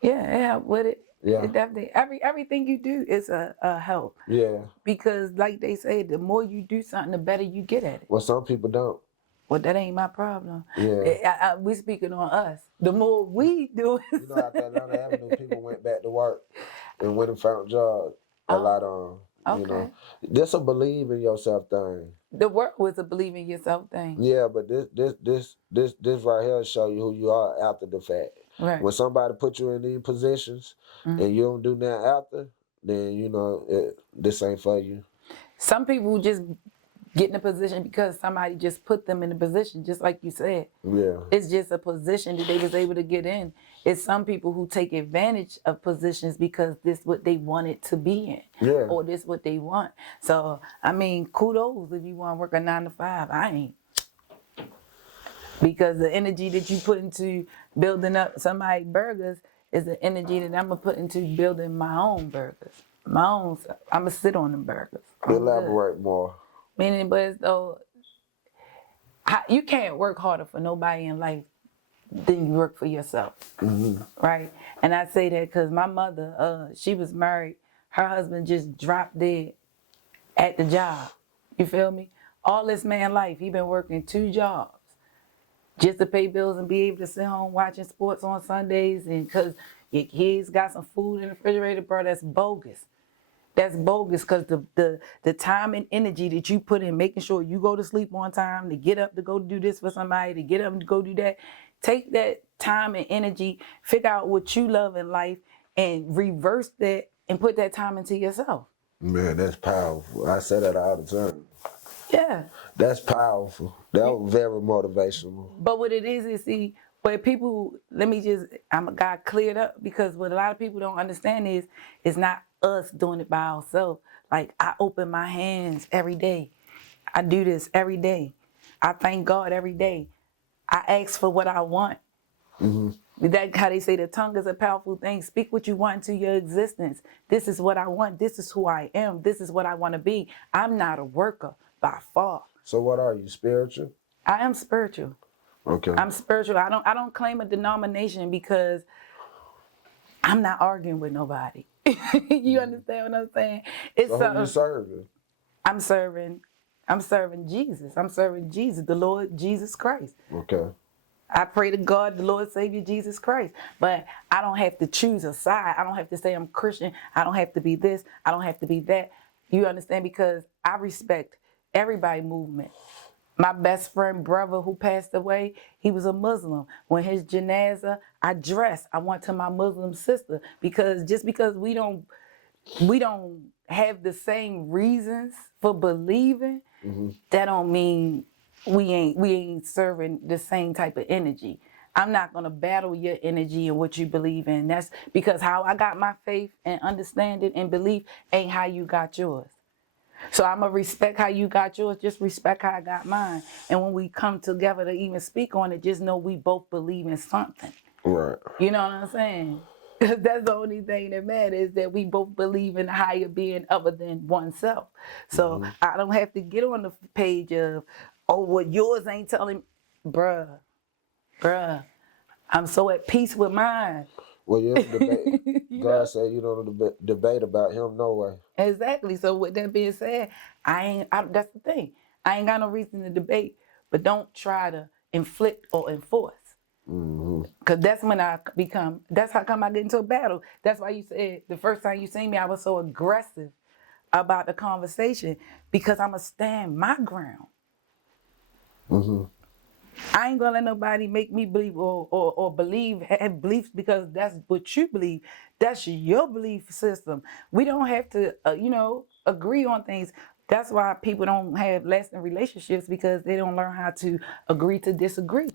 Yeah, with it. Yeah. It definitely. Everything you do is a help. Yeah. Because like they say, the more you do something, the better you get at it. Well, some people don't. Well, that ain't my problem. Yeah. We speaking on us. The more we do it. After Atlanta Avenue, people went back to work. and went and found jobs. A lot on, you Okay. know. This a believe in yourself thing. The work was a believe in yourself thing. Yeah, but this right here show you who you are after the fact. Right. When somebody put you in these positions and you don't do that after, then you know this ain't for you. Some people just get in a position because somebody just put them in a position, just like you said. Yeah. It's just a position that they was able to get in. It's some people who take advantage of positions because this what they wanted to be in. Yeah. Or this what they want. So, I mean, kudos if you want to work a 9 to 5. I ain't. Because the energy that you put into building up somebody's burgers is the energy that I'm going to put into building my own burgers. My own stuff. I'm going to sit on them burgers. Elaborate more. Meaning, but as though you can't work harder for nobody in life than you work for yourself, right? And I say that because my mother, she was married. Her husband just dropped dead at the job. You feel me? All this man life, he been working 2 jobs just to pay bills and be able to sit home watching sports on Sundays, and because your kids got some food in the refrigerator, bro, that's bogus. That's bogus because the time and energy that you put in making sure you go to sleep on time, to get up to go do this for somebody, to get up and go do that. Take that time and energy, figure out what you love in life, and reverse that and put that time into yourself. Man, that's powerful. I say that all the time. Yeah. That's powerful. That was very motivational. But what it is see, where people, I'm a guy cleared up, because what a lot of people don't understand is it's not us doing it by ourselves. Like, I open my hands every day. I do this every day. I thank God every day. I ask for what I want. That's how they say the tongue is a powerful thing. Speak what you want into your existence. This is what I want. This is who I am. This is what I want to be. I'm not a worker by far. So what are you, spiritual? I am spiritual. Okay. I'm spiritual. I don't claim a denomination because I'm not arguing with nobody. You understand what I'm saying? It's So who you serving? I'm serving Jesus. I'm serving Jesus, the Lord Jesus Christ. Okay. I pray to God, the Lord Savior Jesus Christ. But I don't have to choose a side. I don't have to say I'm Christian. I don't have to be this. I don't have to be that. You understand? Because I respect everybody movement. My best friend brother who passed away, he was a Muslim. When his janazah, I dressed. I went to my Muslim sister, because just because we don't have the same reasons for believing, that don't mean we ain't serving the same type of energy. I'm not gonna battle your energy and what you believe in. That's because how I got my faith and understanding and belief ain't how you got yours. So I'm going to respect how you got yours, just respect how I got mine. And when we come together to even speak on it, just know we both believe in something. Right. You know what I'm saying? That's the only thing that matters, that we both believe in a higher being other than oneself. So I don't have to get on the page of, oh, what yours ain't telling, bruh, I'm so at peace with mine. Well, you don't debate. God said you don't debate about him no way. Exactly. So with that being said, that's the thing. I ain't got no reason to debate, but don't try to inflict or enforce. Because that's when that's how come I get into a battle. That's why you said the first time you seen me, I was so aggressive about the conversation, because I'm going to stand my ground. I ain't gonna let nobody make me believe or have beliefs because that's what you believe. That's your belief system. We don't have to, agree on things. That's why people don't have lasting relationships, because they don't learn how to agree to disagree.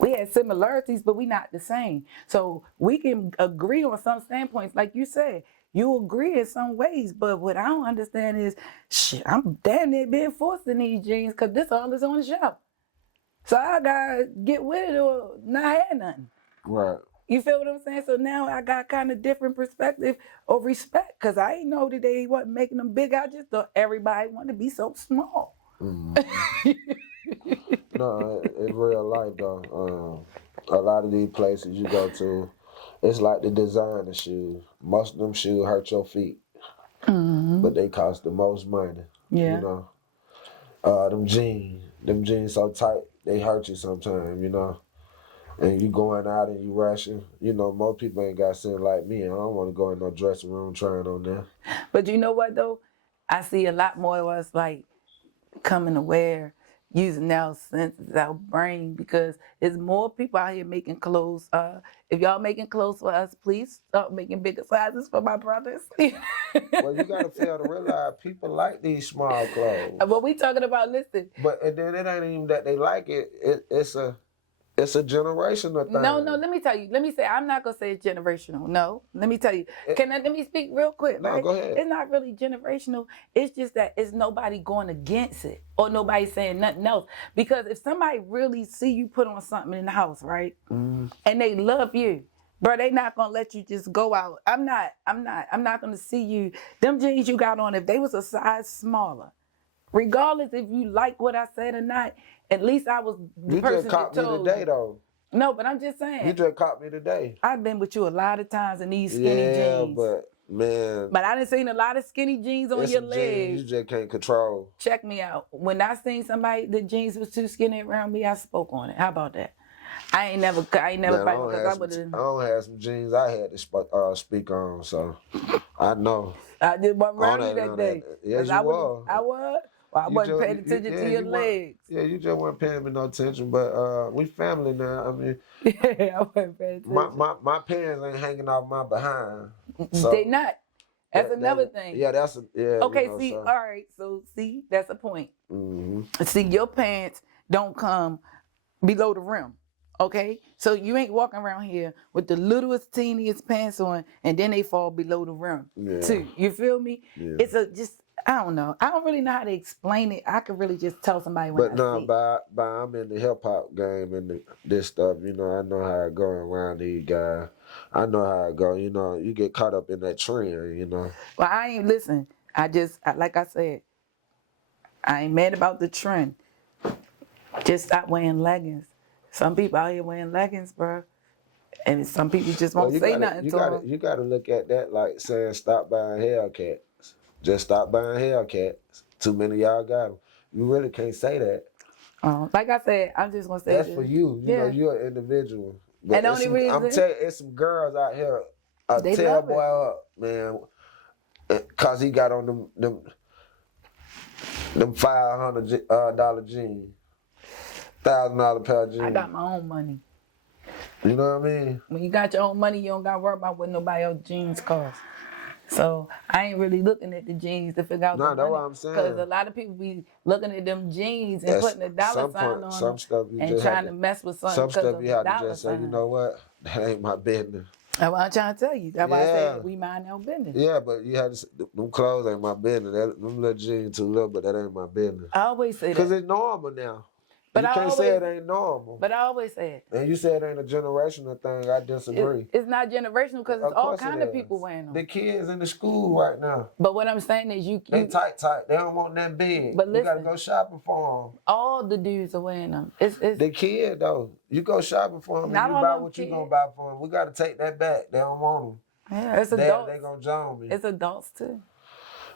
We have similarities, but we not the same. So we can agree on some standpoints, like you said. You agree in some ways, but what I don't understand is, I'm damn near being forced in these jeans because this all is on the show. So I gotta get with it or not have nothing. Right. You feel what I'm saying? So now I got kind of different perspective of respect, because I ain't know that they wasn't making them big. I just thought everybody wanted to be so small. No, in real life though, a lot of these places you go to, it's like the designer shoes. Most of them shoes hurt your feet, but they cost the most money. Yeah. You know, them jeans so tight they hurt you sometimes. You know, and you going out and you rushing. You know, most people ain't got something like me. I don't want to go in no dressing room trying on there. But you know what though? I see a lot more of us like coming aware, using our senses, our brain, because there's more people out here making clothes. If y'all making clothes for us, please start making bigger sizes for my brothers. Well, you gotta fail to realize people like these small clothes. What we talking about? Listen. But and then it ain't even that they like it. It's a generational thing. No, let me tell you. Let me say, I'm not going to say it's generational. No, let me tell you. Let me speak real quick, No, right? go ahead. It's not really generational. It's just that it's nobody going against it or nobody saying nothing else. Because if somebody really see you put on something in the house, right, and they love you, bro, they not going to let you just go out. I'm not going to see you. Them jeans you got on, if they was a size smaller, regardless if you like what I said or not, at least I was the You person just caught that me told today, you. though. No, but I'm just saying. You just caught me today. I've been with you a lot of times in these skinny jeans. Yeah, but man. But I done seen a lot of skinny jeans on your Jeans legs. you just can't control. Check me out. When I seen somebody, the jeans was too skinny around me, I spoke on it. How about that? I ain't never fight because I would have. I don't have some jeans I had to speak on, so I know. I did one around you that day. Yes, you were. I was. Well, I wasn't paying attention to your legs. Yeah, you just weren't paying me no attention, but we family now. I mean, Yeah, I wasn't paying attention. my pants ain't hanging off my behind. So they not. That's another thing. Yeah, Okay, you know, see, so. all right. So, see, that's a point. Mm-hmm. See, your pants don't come below the rim. Okay? So you ain't walking around here with the littlest, teeniest pants on and then they fall below the rim, too. You feel me? Yeah. It's I don't know. I don't really know how to explain it. I could really just tell somebody when I see. But I'm in the hip hop game and this stuff. You know, I know how it go around these guys. I know how it go. You know, you get caught up in that trend. You know. Well, I ain't listen. Like I said, I ain't mad about the trend. Just stop wearing leggings. Some people out here wearing leggings, bro. And some people just won't say nothing to them. You got to look at that like saying stop buying Hellcats. Just stop buying Hellcats. Too many of y'all got them. You really can't say that. Like I said, I'm just going to say that's for you. You know, you're an individual. But and the only reason... I'm telling you, it's some girls out here they tear love boy up, man, because he got on them $500 jeans. $1,000 pair of jeans. I got my own money. You know what I mean? When you got your own money, you don't got to worry about what nobody else's jeans cost. So I ain't really looking at the jeans to figure out the money. That's what I'm saying. Because a lot of people be looking at them jeans and putting a dollar sign on them and trying to mess with something. Some stuff you have to just say, you know what? That ain't my business. That's what I'm trying to tell you. That's why I said we mind our business. Yeah, but you had to say, them clothes ain't my business. Them little jeans too little, but that ain't my business. I always say that. Because it's normal now. But you can't say it ain't normal. But I always say it. And you said it ain't a generational thing. I disagree. It's not generational because it's all kind of people wearing them. The kids in the school right now. But what I'm saying is they tight. They don't want that big. But listen, you got to go shopping for them. All the dudes are wearing them. It's the kid though. You go shopping for them and you buy what you gonna buy for them. We got to take that back. They don't want them. Yeah, it's adults. They gonna join me. It's adults too.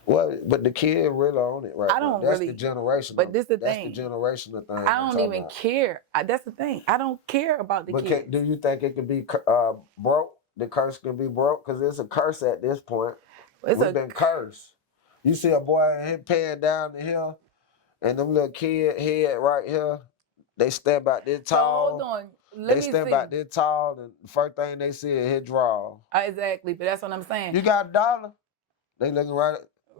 Well, but the kid really on it right now. That's the generation. But this the thing. That's the generational thing. I don't even care. That's the thing. I don't care about the kids. But do you think it could be broke? The curse can be broke? Because it's a curse at this point. We've been cursed. You see a boy and him paying down the hill, and them little kid head right here, they stand about this tall. So hold on. They stand about this tall, and the first thing they see is his draw. Exactly, but that's what I'm saying. You got $1. They looking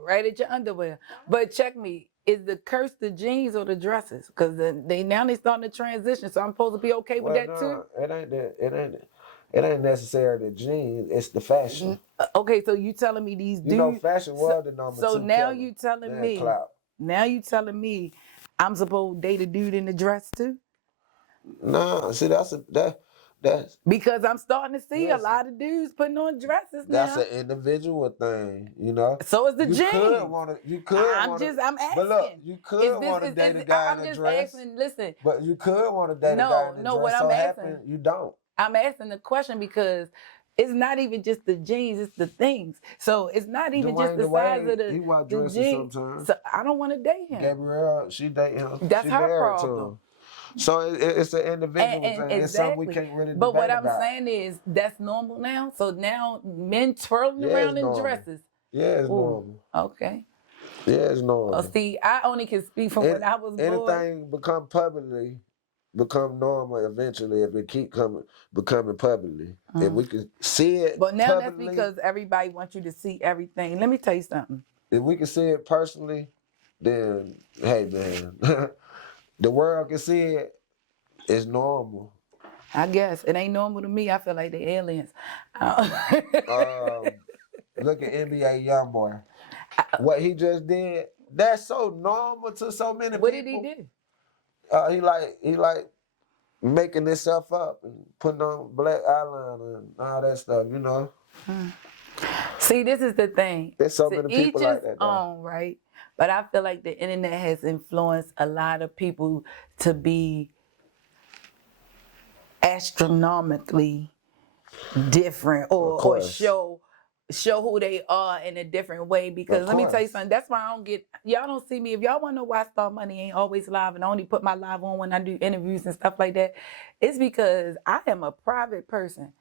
right at your underwear. But check me, is the curse the jeans or the dresses? Because they starting to transition, so I'm supposed to be okay with that too? It ain't necessarily the jeans, it's the fashion. Okay, so you telling me these dudes... You know, fashion was the number 2 So now you telling me I'm supposed to date a dude in the dress too? No, see, that's because I'm starting to see a lot of dudes putting on dresses now. That's an individual thing, you know. So is the jeans. I'm asking. But look, you could want to date a guy in a dress. Asking, listen. But you could want to date a guy in a dress. What I'm asking. You don't. I'm asking the question because it's not even just the jeans, it's the things. So it's not even just the size of the jeans. Sometimes. So I don't want to date him. Gabrielle, she date him. That's her problem. So it's an individual And thing. It's something we exactly. can't really But debate what I'm about. saying is that's normal now. So now men twirling Yeah, around it's in normal. dresses. Yeah, it's Ooh, normal. okay. Yeah, it's Well, normal. see, I only can speak from when I was born. Anything become normal eventually if it keep becoming publicly. If we can see it But now that's publicly, because everybody wants you to see everything. Let me tell you something. if we can see it personally, then hey man, the world can see it. It's normal. I guess it ain't normal to me. I feel like the aliens. Look at NBA YoungBoy. What he just did, that's so normal to so many people. What did he do? He like making himself up and putting on black eyeliner and all that stuff, you know. See, this is the thing. There's so To many each people like his that, though. own, right? But I feel like the internet has influenced a lot of people to be astronomically different or show who they are in a different way. Because let me tell you something, that's why I don't get, y'all don't see me. If y'all want to know why Star Money ain't always live and I only put my live on when I do interviews and stuff like that, it's because I am a private person.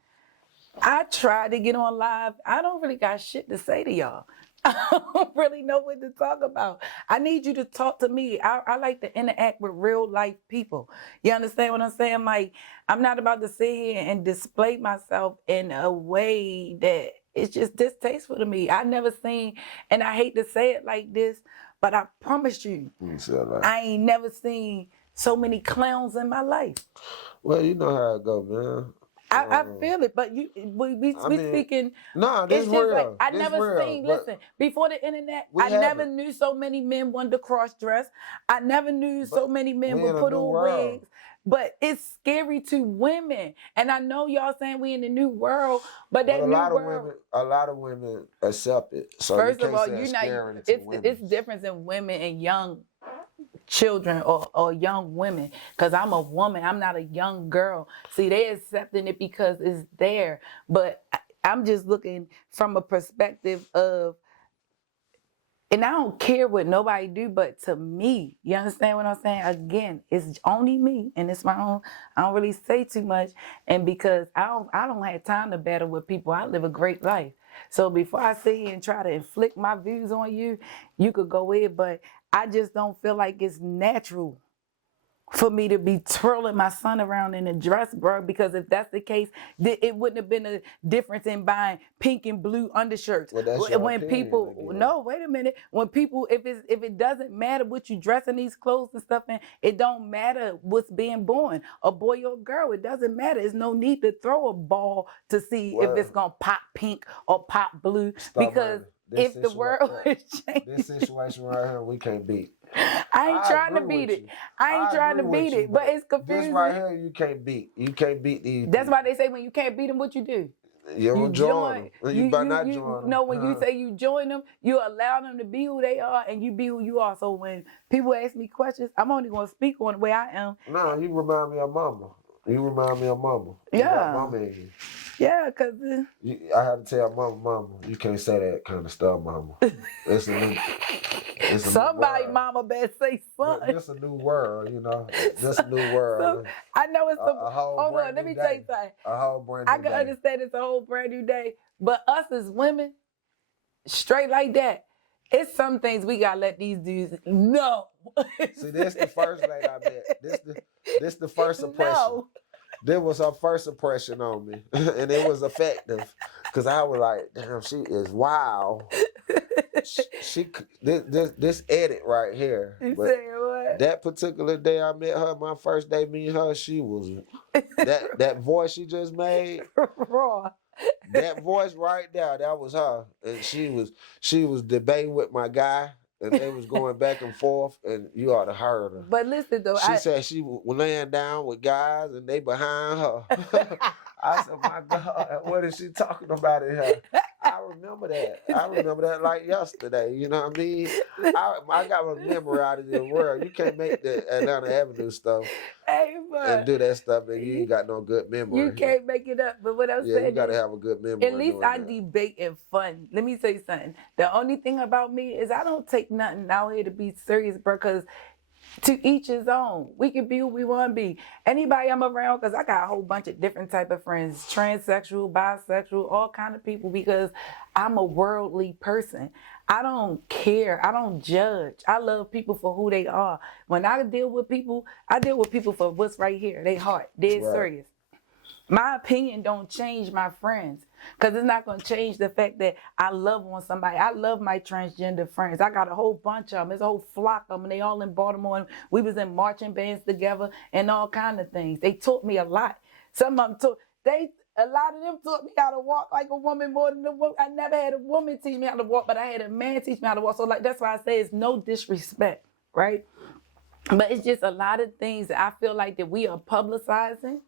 I try to get on live. I don't really got shit to say to y'all. I don't really know what to talk about. I need you to talk to me. I like to interact with real life people. You understand what I'm saying? Like, I'm not about to sit here and display myself in a way that it's just distasteful to me. I never seen, and I hate to say it like this, but I promise you, I ain't never seen so many clowns in my life. Well, you know how it go, man. I feel it, but we speaking. No, this it's just real. like I this never real, seen. Listen, before the internet, I never knew so many men wanted to cross dress. I never knew so many men would put on wigs. But it's scary to women, and I know y'all saying we in the new world, but that new world. A lot of women accept it. So First you of all, can't say it's difference in women and young children or young women, because I'm a woman, I'm not a young girl. See, they accepting it because it's there, but I'm just looking from a perspective of, and I don't care what nobody do, but to me, you understand what I'm saying? Again, it's only me, and it's my own. I don't really say too much, and because I don't have time to battle with people. I live a great life. So before I sit here and try to inflict my views on you, you could go in, but I just don't feel like it's natural for me to be twirling my son around in a dress, bro, because if that's the case, it wouldn't have been a difference in buying pink and blue undershirts. Well, that's your when opinion, people, again. no, wait a minute. When people, if it doesn't matter what you dress in these clothes and stuff in, it don't matter what's being born, a boy or a girl, it doesn't matter. There's no need to throw a ball to see if it's gonna pop pink or pop blue, because if the world is changing, this situation right here, we can't beat. I ain't trying to beat it. I ain't trying to beat it, but it's confusing. This right here, you can't beat. You can't beat these. That's why they say when you can't beat them, what you do? You join them. You better not join them. No, when you say you join them, you allow them to be who they are, and you be who you are. So when people ask me questions, I'm only going to speak on the way I am. No, you remind me of mama. You remind me of mama. Yeah. You got mama in you. Yeah, because I have to tell mama, you can't say that kind of stuff, mama. It's a new, somebody mama better say something. It's a new world, you know. Just a new world. So, I know it's a whole hold brand on, let new me day. tell you something. A whole brand new I can day. understand it's a whole brand new day, but us as women, straight like that, it's some things we gotta let these dudes know. See, this the first lady I met. This the first impression. No. This was her first impression on me, and it was effective, because I was like, "Damn, she is wild." This edit right here. You But saying what? that particular day I met her, my first day meeting her, she was that voice she just made. Raw. That voice right there, that was her, and she was debating with my guy. And they was going back and forth, and you ought to heard her. But listen, though, she said she was laying down with guys, and they behind her. I said, my God, what is she talking about in here? I remember that like yesterday. You know what I mean? I got my memory out of the world. You can't make the Atlanta Avenue stuff and do that stuff, and you ain't got no good memory. You can't make it up. But what I'm saying, you got to have a good memory. At least I debate and fun. Let me say something. The only thing about me is I don't take nothing out here to be serious, bro, because To each his own. We can be who we want to be. Anybody I'm around, because I got a whole bunch of different type of friends, transsexual, bisexual, all kind of people, because I'm a worldly person. I don't care. I don't judge. I love people for who they are. When I deal with people for what's right here, they heart, dead Right. serious. My opinion don't change my friends, because it's not going to change the fact that I love on somebody. I love my transgender friends. I got a whole bunch of them. There's a whole flock of them. They all in Baltimore. And we was in marching bands together and all kind of things. They taught me a lot. Some of them a lot of them taught me how to walk like a woman more than a woman. I never had a woman teach me how to walk, but I had a man teach me how to walk. So like that's why I say it's no disrespect, right? But it's just a lot of things that I feel like that we are publicizing.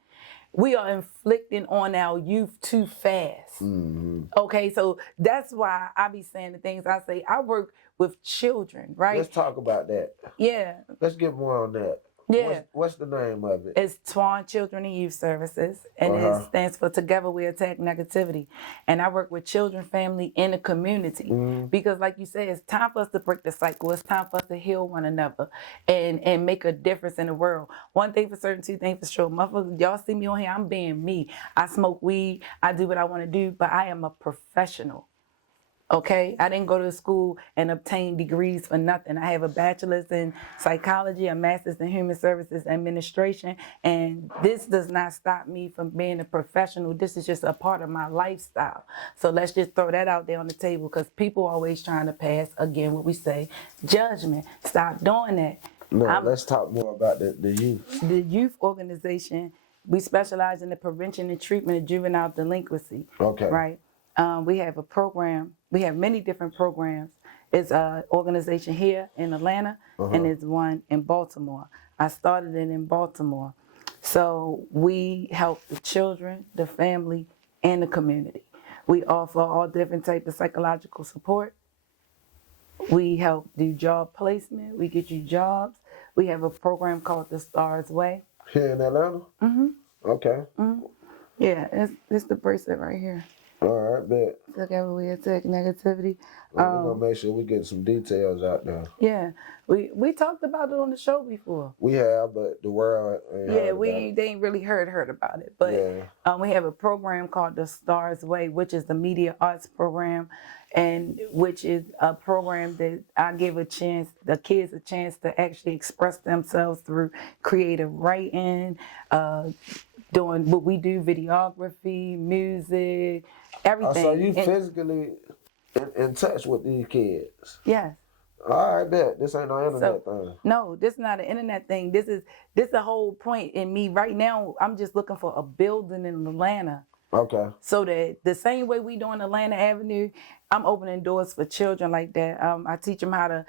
We are inflicting on our youth too fast. Mm-hmm. Okay, so that's why I be saying the things I say. I work with children, right? Let's talk about that. Yeah. Let's get more on that. Yeah. What's the name of it? It's Twan Children and Youth Services, and it stands for Together We Attack Negativity. And I work with children, family, and the community. Because like you said, it's time for us to break the cycle. It's time for us to heal one another and make a difference in the world. One thing for certain, two things for sure. Motherfuckers, y'all see me on here, I'm being me. I smoke weed, I do what I want to do, but I am a professional. Okay, I didn't go to school and obtain degrees for nothing. I have a bachelor's in psychology, a master's in human services administration, and this does not stop me from being a professional. This is just a part of my lifestyle. So let's just throw that out there on the table, because people are always trying to pass, again, what we say, judgment. Stop doing that. No, let's talk more about the youth. The youth organization, we specialize in the prevention and treatment of juvenile delinquency. Okay. Right? We have a program. We have many different programs. It's an organization here in Atlanta, and it's one in Baltimore. I started it in Baltimore. So we help the children, the family, and the community. We offer all different types of psychological support. We help do job placement. We get you jobs. We have a program called The Stars Way. Here in Atlanta? Mm-hmm. Okay. Mm-hmm. Yeah, it's the bracelet right here. All right, bet. Together we attack negativity. We're gonna make sure we get some details out there. Yeah, we talked about it on the show before. We have, but the world ain't heard they ain't really heard about it. But we have a program called The Stars Way, which is the media arts program, and which is a program that I give the kids a chance to actually express themselves through creative writing, doing what we do, videography, music, everything. So you physically in touch with these kids? Yes. All right, bet. This ain't no internet thing. No, this is not an internet thing. This is the whole point in me. Right now, I'm just looking for a building in Atlanta. Okay. So that the same way we do on Atlanta Avenue, I'm opening doors for children like that. I teach them how to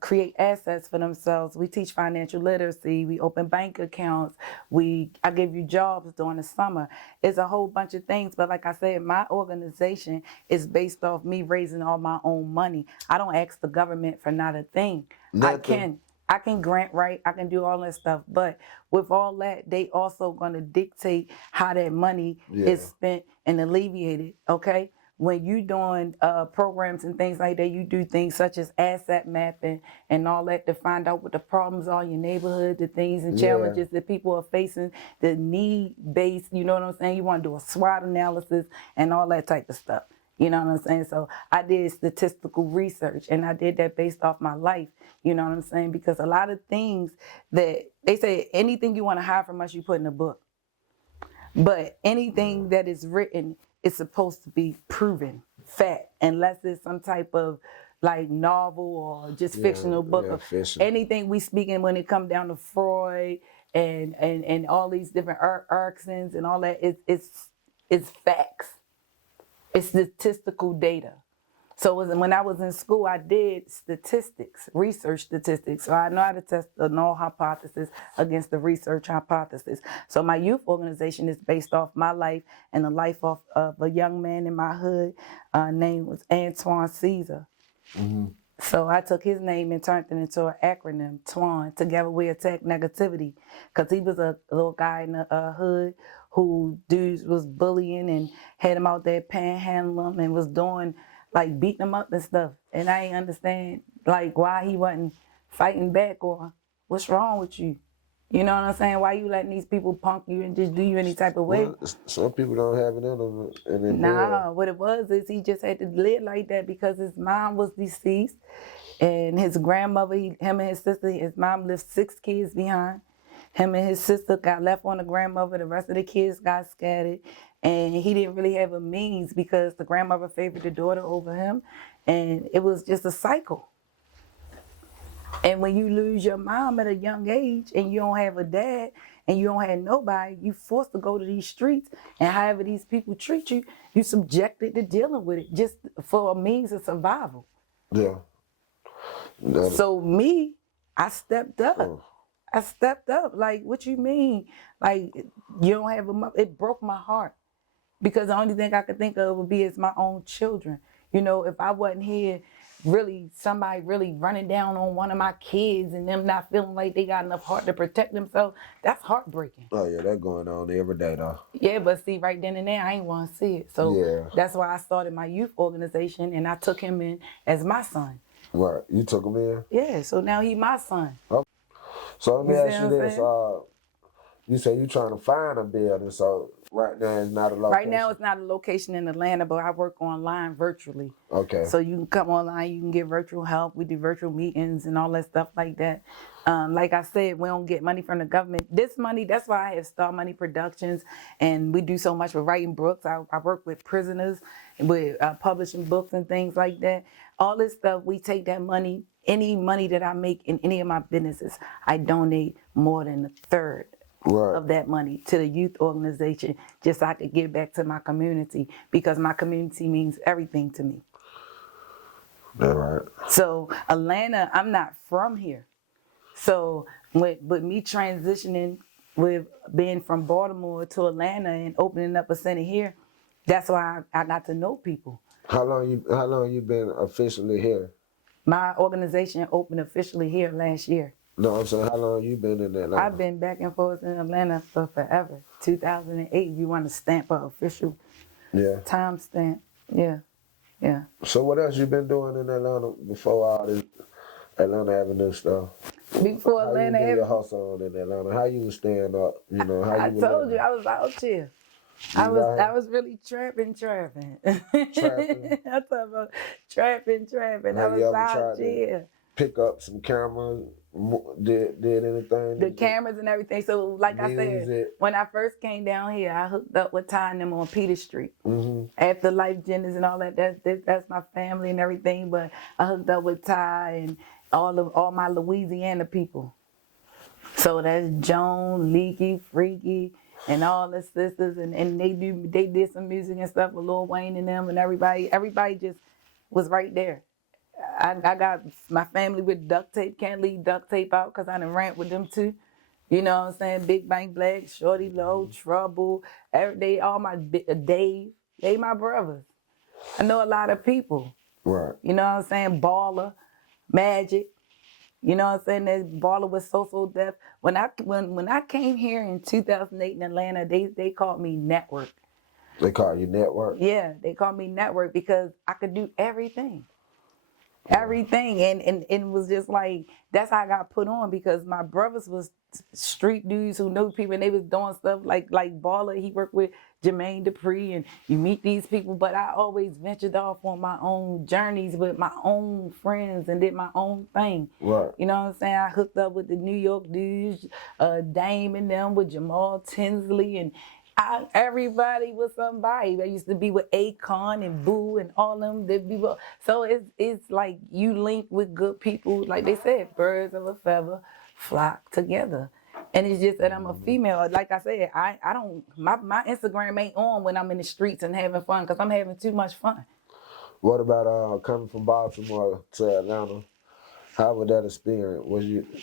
create assets for themselves. We teach financial literacy. We open bank accounts. I give you jobs during the summer. It's a whole bunch of things. But like I said, my organization is based off me raising all my own money. I don't ask the government for not a thing. Nothing. I can grant write, I can do all that stuff, but with all that, they also gonna dictate how that money is spent and alleviated, okay? When you doing programs and things like that, you do things such as asset mapping and all that to find out what the problems are in your neighborhood, the things and challenges that people are facing, the need-based, you know what I'm saying? You wanna do a SWOT analysis and all that type of stuff. You know what I'm saying? So I did statistical research, and I did that based off my life. You know what I'm saying? Because a lot of things that they say, anything you want to hide from us, you put in a book. But anything that is written is supposed to be proven fact, unless it's some type of like novel or just fictional book. Or anything we speaking when it comes down to Freud and all these different Ericksons and all that, it's facts. It's statistical data. So when I was in school, I did statistics, research statistics. So I know how to test the null hypothesis against the research hypothesis. So my youth organization is based off my life and the life of a young man in my hood. Name was Antoine Caesar. Mm-hmm. So I took his name and turned it into an acronym, TWAN, Together We Attack Negativity. Because he was a little guy in the hood who dudes was bullying and had him out there panhandling and was doing, like, beating him up and stuff. And I ain't understand, like, why he wasn't fighting back or What's wrong with you? You know what I'm saying? Why you letting these people punk you and just do you any type of way? Well, some people don't have it in them, and they Nah, what it was is he just had to live like that because his mom was deceased and his grandmother, him and his sister, his mom left 6 kids behind. Him and his sister got left on the grandmother. The rest of the kids got scattered. And he didn't really have a means because the grandmother favored the daughter over him. And it was just a cycle. And when you lose your mom at a young age and you don't have a dad and you don't have nobody, you forced to go to these streets, and however these people treat you, you subjected to dealing with it just for a means of survival. Yeah. So me, I stepped up. Oh. I stepped up. Like, what you mean? Like, you don't have a mother? It broke my heart because the only thing I could think of would be as my own children. You know, if I wasn't here, really, somebody really running down on one of my kids and them not feeling like they got enough heart to protect themselves, that's heartbreaking. Oh yeah, that going on every day though. Yeah, but see, right then and there, I ain't want to see it. So Yeah. that's why I started my youth organization and I took him in as my son. Right, you took him in. Yeah, so now he my son. So let me You see ask you what I'm this: saying? you say you trying to find a building, so right now it's not a location. Right now, it's not a location in Atlanta, but I work online virtually. Okay. So you can come online, you can get virtual help. We do virtual meetings and all that stuff like that. Like I said, we don't get money from the government. This money, that's why I have Star Money Productions, and we do so much with writing books. I work with prisoners, with publishing books and things like that. All this stuff, we take that money, any money that I make in any of my businesses, I donate more than a third of that money to the youth organization, just so I could give back to my community, because my community means everything to me. That's right. So Atlanta, I'm not from here. So with me transitioning, with being from Baltimore to Atlanta and opening up a center here, that's why I got to know people. How long you been officially here? My organization opened officially here last year. No, I'm saying how long you been in Atlanta? I've been back and forth in Atlanta for forever. 2008, you want to stamp an official time stamp. Yeah. So what else you been doing in Atlanta before all this Atlanta Avenue stuff? Before how Atlanta you Avenue? your hustle on in Atlanta? How you was staying up? You know how I you told you I was out here. I was really trapping. Trapping? I talk about trapping. I was out here. Pick up some cameras, did anything? The cameras and everything. So like I said, Music. when I first came down here, I hooked up with Ty and them on Peter Street. Mm-hmm. After Life Genders and all that, that's my family and everything. But I hooked up with Ty and all my Louisiana people. So that's Joan, Leaky, Freaky, and all the sisters, and they did some music and stuff with Lil Wayne and them, and everybody just was right there. I got my family with duct tape. Can't leave duct tape out because I done rant with them too. You know what I'm saying? Big Bang Black, Shorty Low, Trouble. They all my Dave. They my brothers. I know a lot of people. Right. You know what I'm saying? Baller, Magic. You know what I'm saying? That Baller was so deaf. When I came here in 2008 in Atlanta, they called me Network. They call you Network? Yeah, they called me Network because I could do everything. Everything, and it was just like, that's how I got put on, because my brothers was street dudes who knew people, and they was doing stuff like Baller. He worked with Jermaine Dupri, and you meet these people, but I always ventured off on my own journeys with my own friends and did my own thing. Right. You know what I'm saying? I hooked up with the New York dudes, Dame and them, with Jamal Tinsley, and everybody was somebody. I used to be with Akon and Boo and all them people. So it's like you link with good people. Like they said, birds of a feather flock together. And it's just that I'm a female. Like I said, I don't, my Instagram ain't on when I'm in the streets and having fun, because I'm having too much fun. What about coming from Baltimore to Atlanta? How was that experience?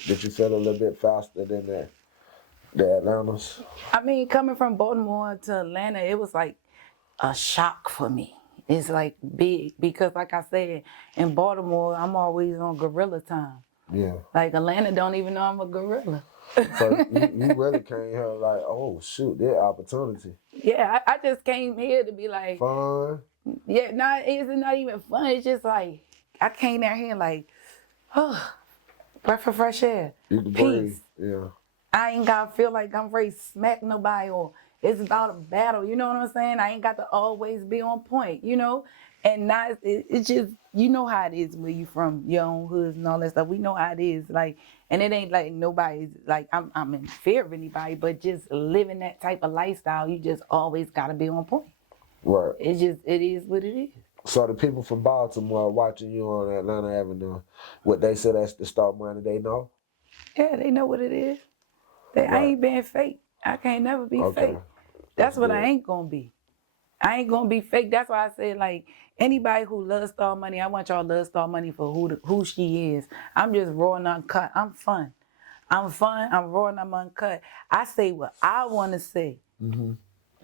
Did you feel a little bit faster than the Atlantas? I mean, coming from Baltimore to Atlanta, it was like a shock for me. It's like big, because like I said, in Baltimore, I'm always on gorilla time. Yeah. Like Atlanta don't even know I'm a gorilla. So you really came here like, oh shoot, that opportunity. Yeah, I just came here to be like, fun. Yeah, it's not even fun. It's just like, I came down here like, oh, Breath of fresh air. You can breathe. Peace. Yeah. I ain't got to feel like I'm ready to smack nobody or it's about a battle. You know what I'm saying? I ain't got to always be on point, you know? And not, it's just, you know how it is where you from, your own hoods and all that stuff. We know how it is. Like, and it ain't like nobody's, like, I'm in fear of anybody, but just living that type of lifestyle, you just always got to be on point. Right. It is what it is. So the people from Baltimore watching you on Atlanta Avenue, what they say that's the start money, they know? Yeah, they know what it is. I ain't being fake. I can't never be fake. That's what I ain't gonna be. I ain't gonna be fake. That's why I said, like, anybody who loves Star Money, I want y'all to love Star Money for who she is. I'm just raw and uncut. I'm fun. I'm raw and I'm uncut. I say what I want to say. Mm-hmm.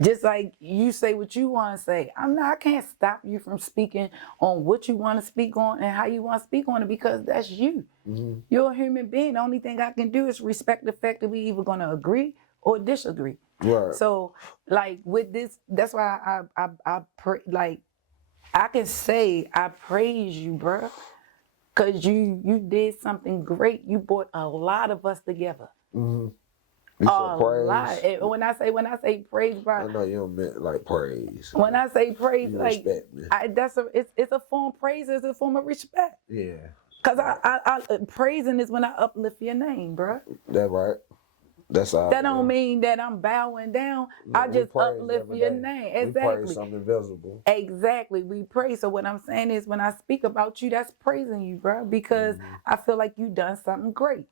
Just like you say what you want to say. I can't stop you from speaking on what you want to speak on and how you want to speak on it because that's you. Mm-hmm. You're a human being. The only thing I can do is respect the fact that we either going to agree or disagree. Right. So, like, with this, that's why I pray, like, I can say I praise you, bro, because you did something great. You brought a lot of us together. Mm-hmm. A lot. And when I say praise, bro, I know you don't meant like praise. when I say praise, You like, respect me. it's a form of praise, it's a form of respect. Yeah. Cause I praising is when I uplift your name, bro. That right. That's all. That don't mean that I'm bowing down. No, I just praise uplift every your day. name. We Exactly. praise something visible. Exactly. We praise. So what I'm saying is when I speak about you, that's praising you, bro, because I feel like you done something great.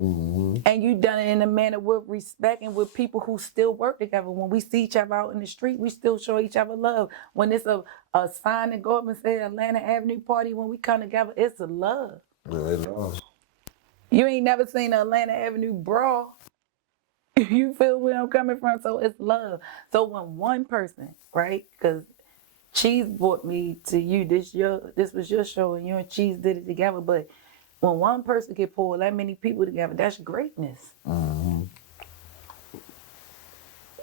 Mm-hmm. And you done it in a manner with respect and with people who still work together. When we see each other out in the street, we still show each other love. When it's a sign that go up and say Atlanta Avenue Party, when we come together, it's a love. Yeah, they know. You ain't never seen an Atlanta Avenue brawl. You feel where I'm coming from? So it's love. So when one person, right? Because Cheese brought me to you. This was your show, and you and Cheese did it together. But when one person can pull that many people together, that's greatness. Mm-hmm.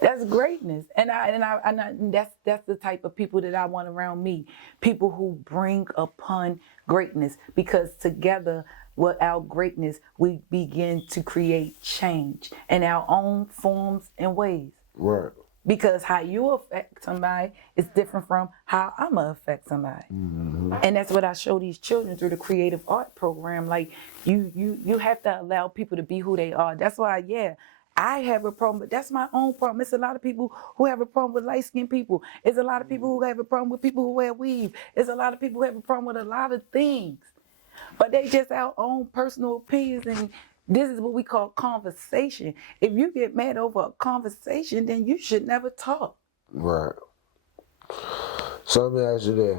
That's greatness, and that's the type of people that I want around me. People who bring upon greatness, because together with our greatness, we begin to create change in our own forms and ways. Right. Because how you affect somebody is different from how I'm gonna affect somebody. Mm-hmm. And that's what I show these children through the creative art program. Like you have to allow people to be who they are. That's why, I have a problem, but that's my own problem. It's a lot of people who have a problem with light-skinned people. It's a lot of people who have a problem with people who wear weave. It's a lot of people who have a problem with a lot of things. But they just our own personal opinions, and this is what we call conversation. If you get mad over a conversation, then you should never talk. Right. So let me ask you this.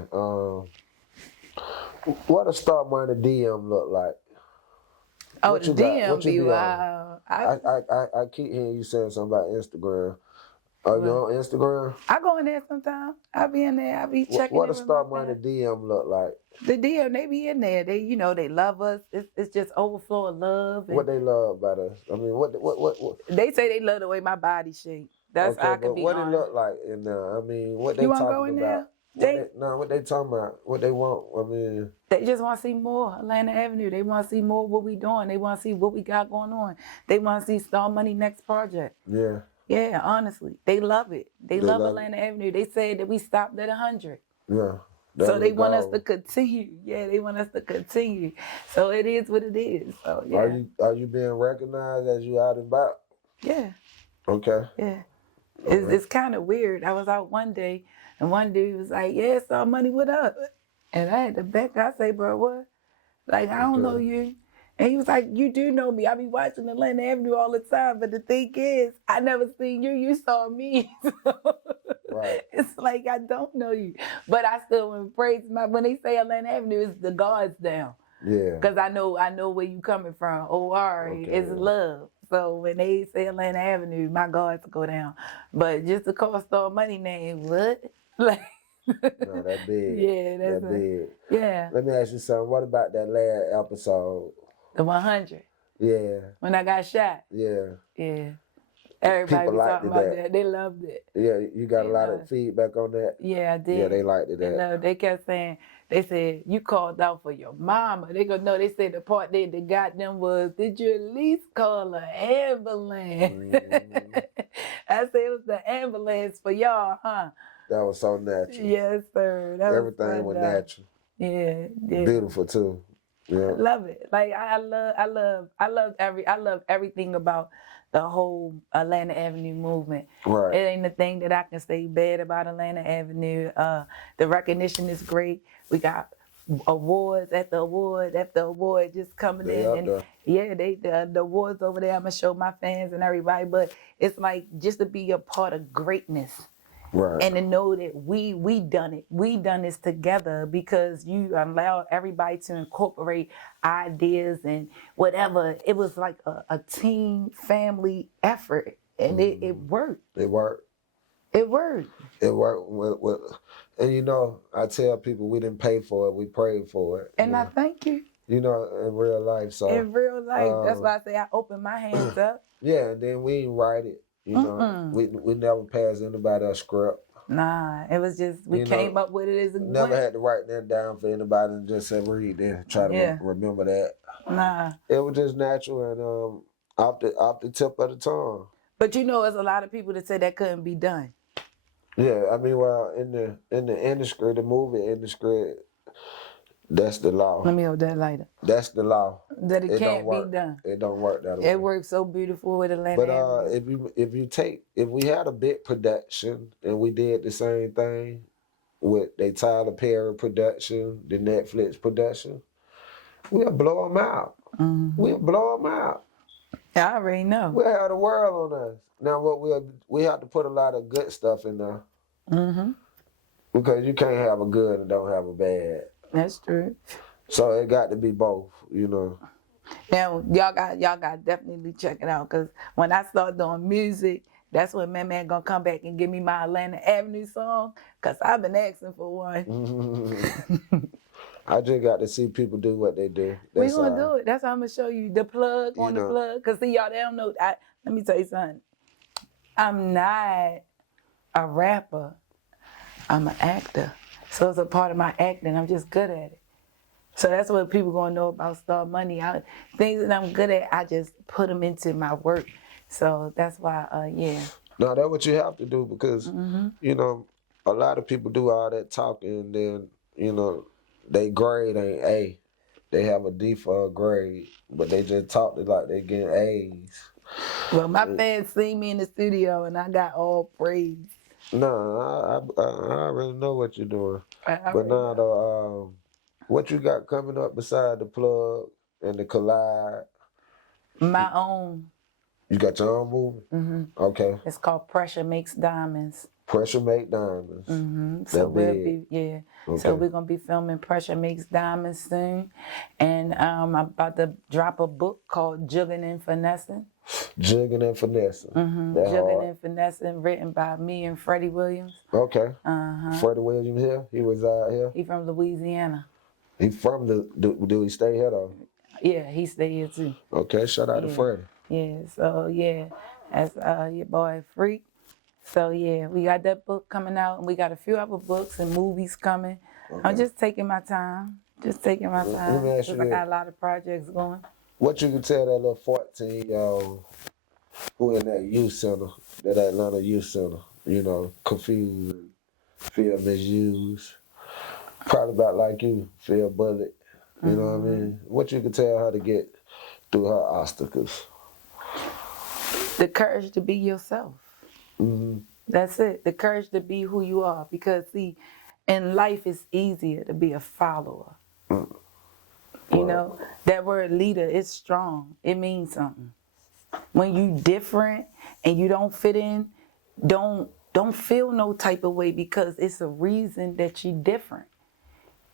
What does Start Money DM look like? Oh, What the you got? DM What you be be on? wild. I keep hearing you saying something about Instagram. Are you on Instagram? I go in there sometimes. I be in there. I be checking. What in does with Start my Money family. DM look like? The DM, they be in there. They, they love us. It's just overflow of love. And What they love about us? I mean, what? they say they love the way my body shape. That's Okay, I can but be what honest. it look like in there? I mean, what they You wanna talking go in about? there? What they talking about? What they want? I mean, They just want to see more Atlanta Avenue. They want to see more what we doing. They want to see what we got going on. They want to see Star Money next project. yeah. Yeah, honestly, they love it. They love love Atlanta Avenue. They said that we stopped at 100. Yeah. So they want us to continue. Yeah, they want us to continue. So it is what it is. So yeah. Are you being recognized as you out and about? Yeah. Okay. Yeah. It's kind of weird. I was out one day, and one dude was like, "Yeah, Star Money, what up?" And I had to back. I say, "Bro, what? Like, I don't know you." And he was like, "You do know me. I be watching Atlanta Avenue all the time. But the thing is, I never seen you. You saw me." Right. It's like I don't know you, but I still want praise when they say Atlanta Avenue, it's the guards down. Yeah. Cause I know where you coming from. It's love. So when they say Atlanta Avenue, my guards go down. But just to call Star Money name, what? Like, no, that big. Yeah, that's big. Yeah. Let me ask you something. What about that last episode? The 100. Yeah. When I got shot. Yeah. Yeah. Everybody People was liked talking about that. They loved it. Yeah, you got They a lot loved of feedback on that? Yeah, I did. Yeah, they liked it. They kept saying, They said, you called out for your mama. They go, no, they said the part they got them was, did you at least call an ambulance? I said, it was the ambulance for y'all, huh? That was so natural. Yes, sir. That Everything was natural. Yeah, yeah. Beautiful too. Yeah. I love it. Like I love everything about the whole Atlanta Avenue movement. Right. It ain't a thing that I can say bad about Atlanta Avenue. The recognition is great. We got awards after award after award just coming They in, up and there. yeah, the awards over there. I'm gonna show my fans and everybody, but it's like just to be a part of greatness. Right. And to know that we done it. We done this together because you allowed everybody to incorporate ideas and whatever. It was like a team family effort. And it worked. It worked. It worked. It worked. And you know, I tell people we didn't pay for it, we prayed for it. And I thank you. You know, in real life. So in real life. That's why I say I open my hands up. Yeah, and then we didn't write it. You know, we never passed anybody a script. Nah, it was just we came up with it as a never had to write that down for anybody and just say read there. Try to remember that. Nah. It was just natural and off the tip of the tongue. But you know, there's a lot of people that say that couldn't be done. Yeah, I mean, well, in the industry, the movie industry, that's the law. Let me hold that lighter. That's the law. That it can't be done. It don't work that way. It works so beautiful with Atlanta. But if we had a big production and we did the same thing with the Tyler Perry production, the Netflix production, we'll blow them out. We'll blow them out. I already know. We'll have the world on us. Now, we have to put a lot of good stuff in there. Because you can't have a good and don't have a bad. That's true. So it got to be both, you know. Now y'all got definitely check it out, because when I start doing music, that's when man gonna come back and give me my Atlanta Avenue song, because I've been asking for one. I just got to see people do what they do. We're gonna do it. That's how I'm gonna show you the plug on the plug. Because see, y'all, they don't know. Let me tell you something. I'm not a rapper. I'm an actor. So it's a part of my acting. I'm just good at it. So that's what people gonna know about Star Money. Things that I'm good at, I just put them into my work. So that's why, No, that's what you have to do, because, you know, a lot of people do all that talking and then, you know, they grade ain't A. They have a D for a grade, but they just talk it like they getting A's. Well, my fans see me in the studio and I got all praise. No, I already know what you're doing. But now, what you got coming up beside the plug and the collide? My own. You got your own movie? Okay. It's called Pressure Makes Diamonds. Pressure Make Diamonds. So So we're gonna be filming Pressure Makes Diamonds soon, and I'm about to drop a book called Jugging and Finessing. Jugging and Finessing. Jugging and Finessing, written by me and Freddie Williams. Okay. Freddie Williams here. He was out here. He from Louisiana. He from do he stay here though? Yeah, he stay here too. Okay, shout out to Freddie. Yeah, so that's your boy Freak. So yeah, we got that book coming out, and we got a few other books and movies coming. Okay. I'm just taking my time. Let me ask you, I got a lot of projects going. What you can tell that little 14-year-old who in that youth center, that Atlanta youth center, you know, confused, feel misused, probably about like you, feel bullied, you know what I mean? What you can tell her to get through her obstacles? The courage to be yourself. That's it. The courage to be who you are. Because see, in life it's easier to be a follower. You know, that word leader is strong. It means something. When you different and you don't fit in, don't feel no type of way, because it's a reason that you're different.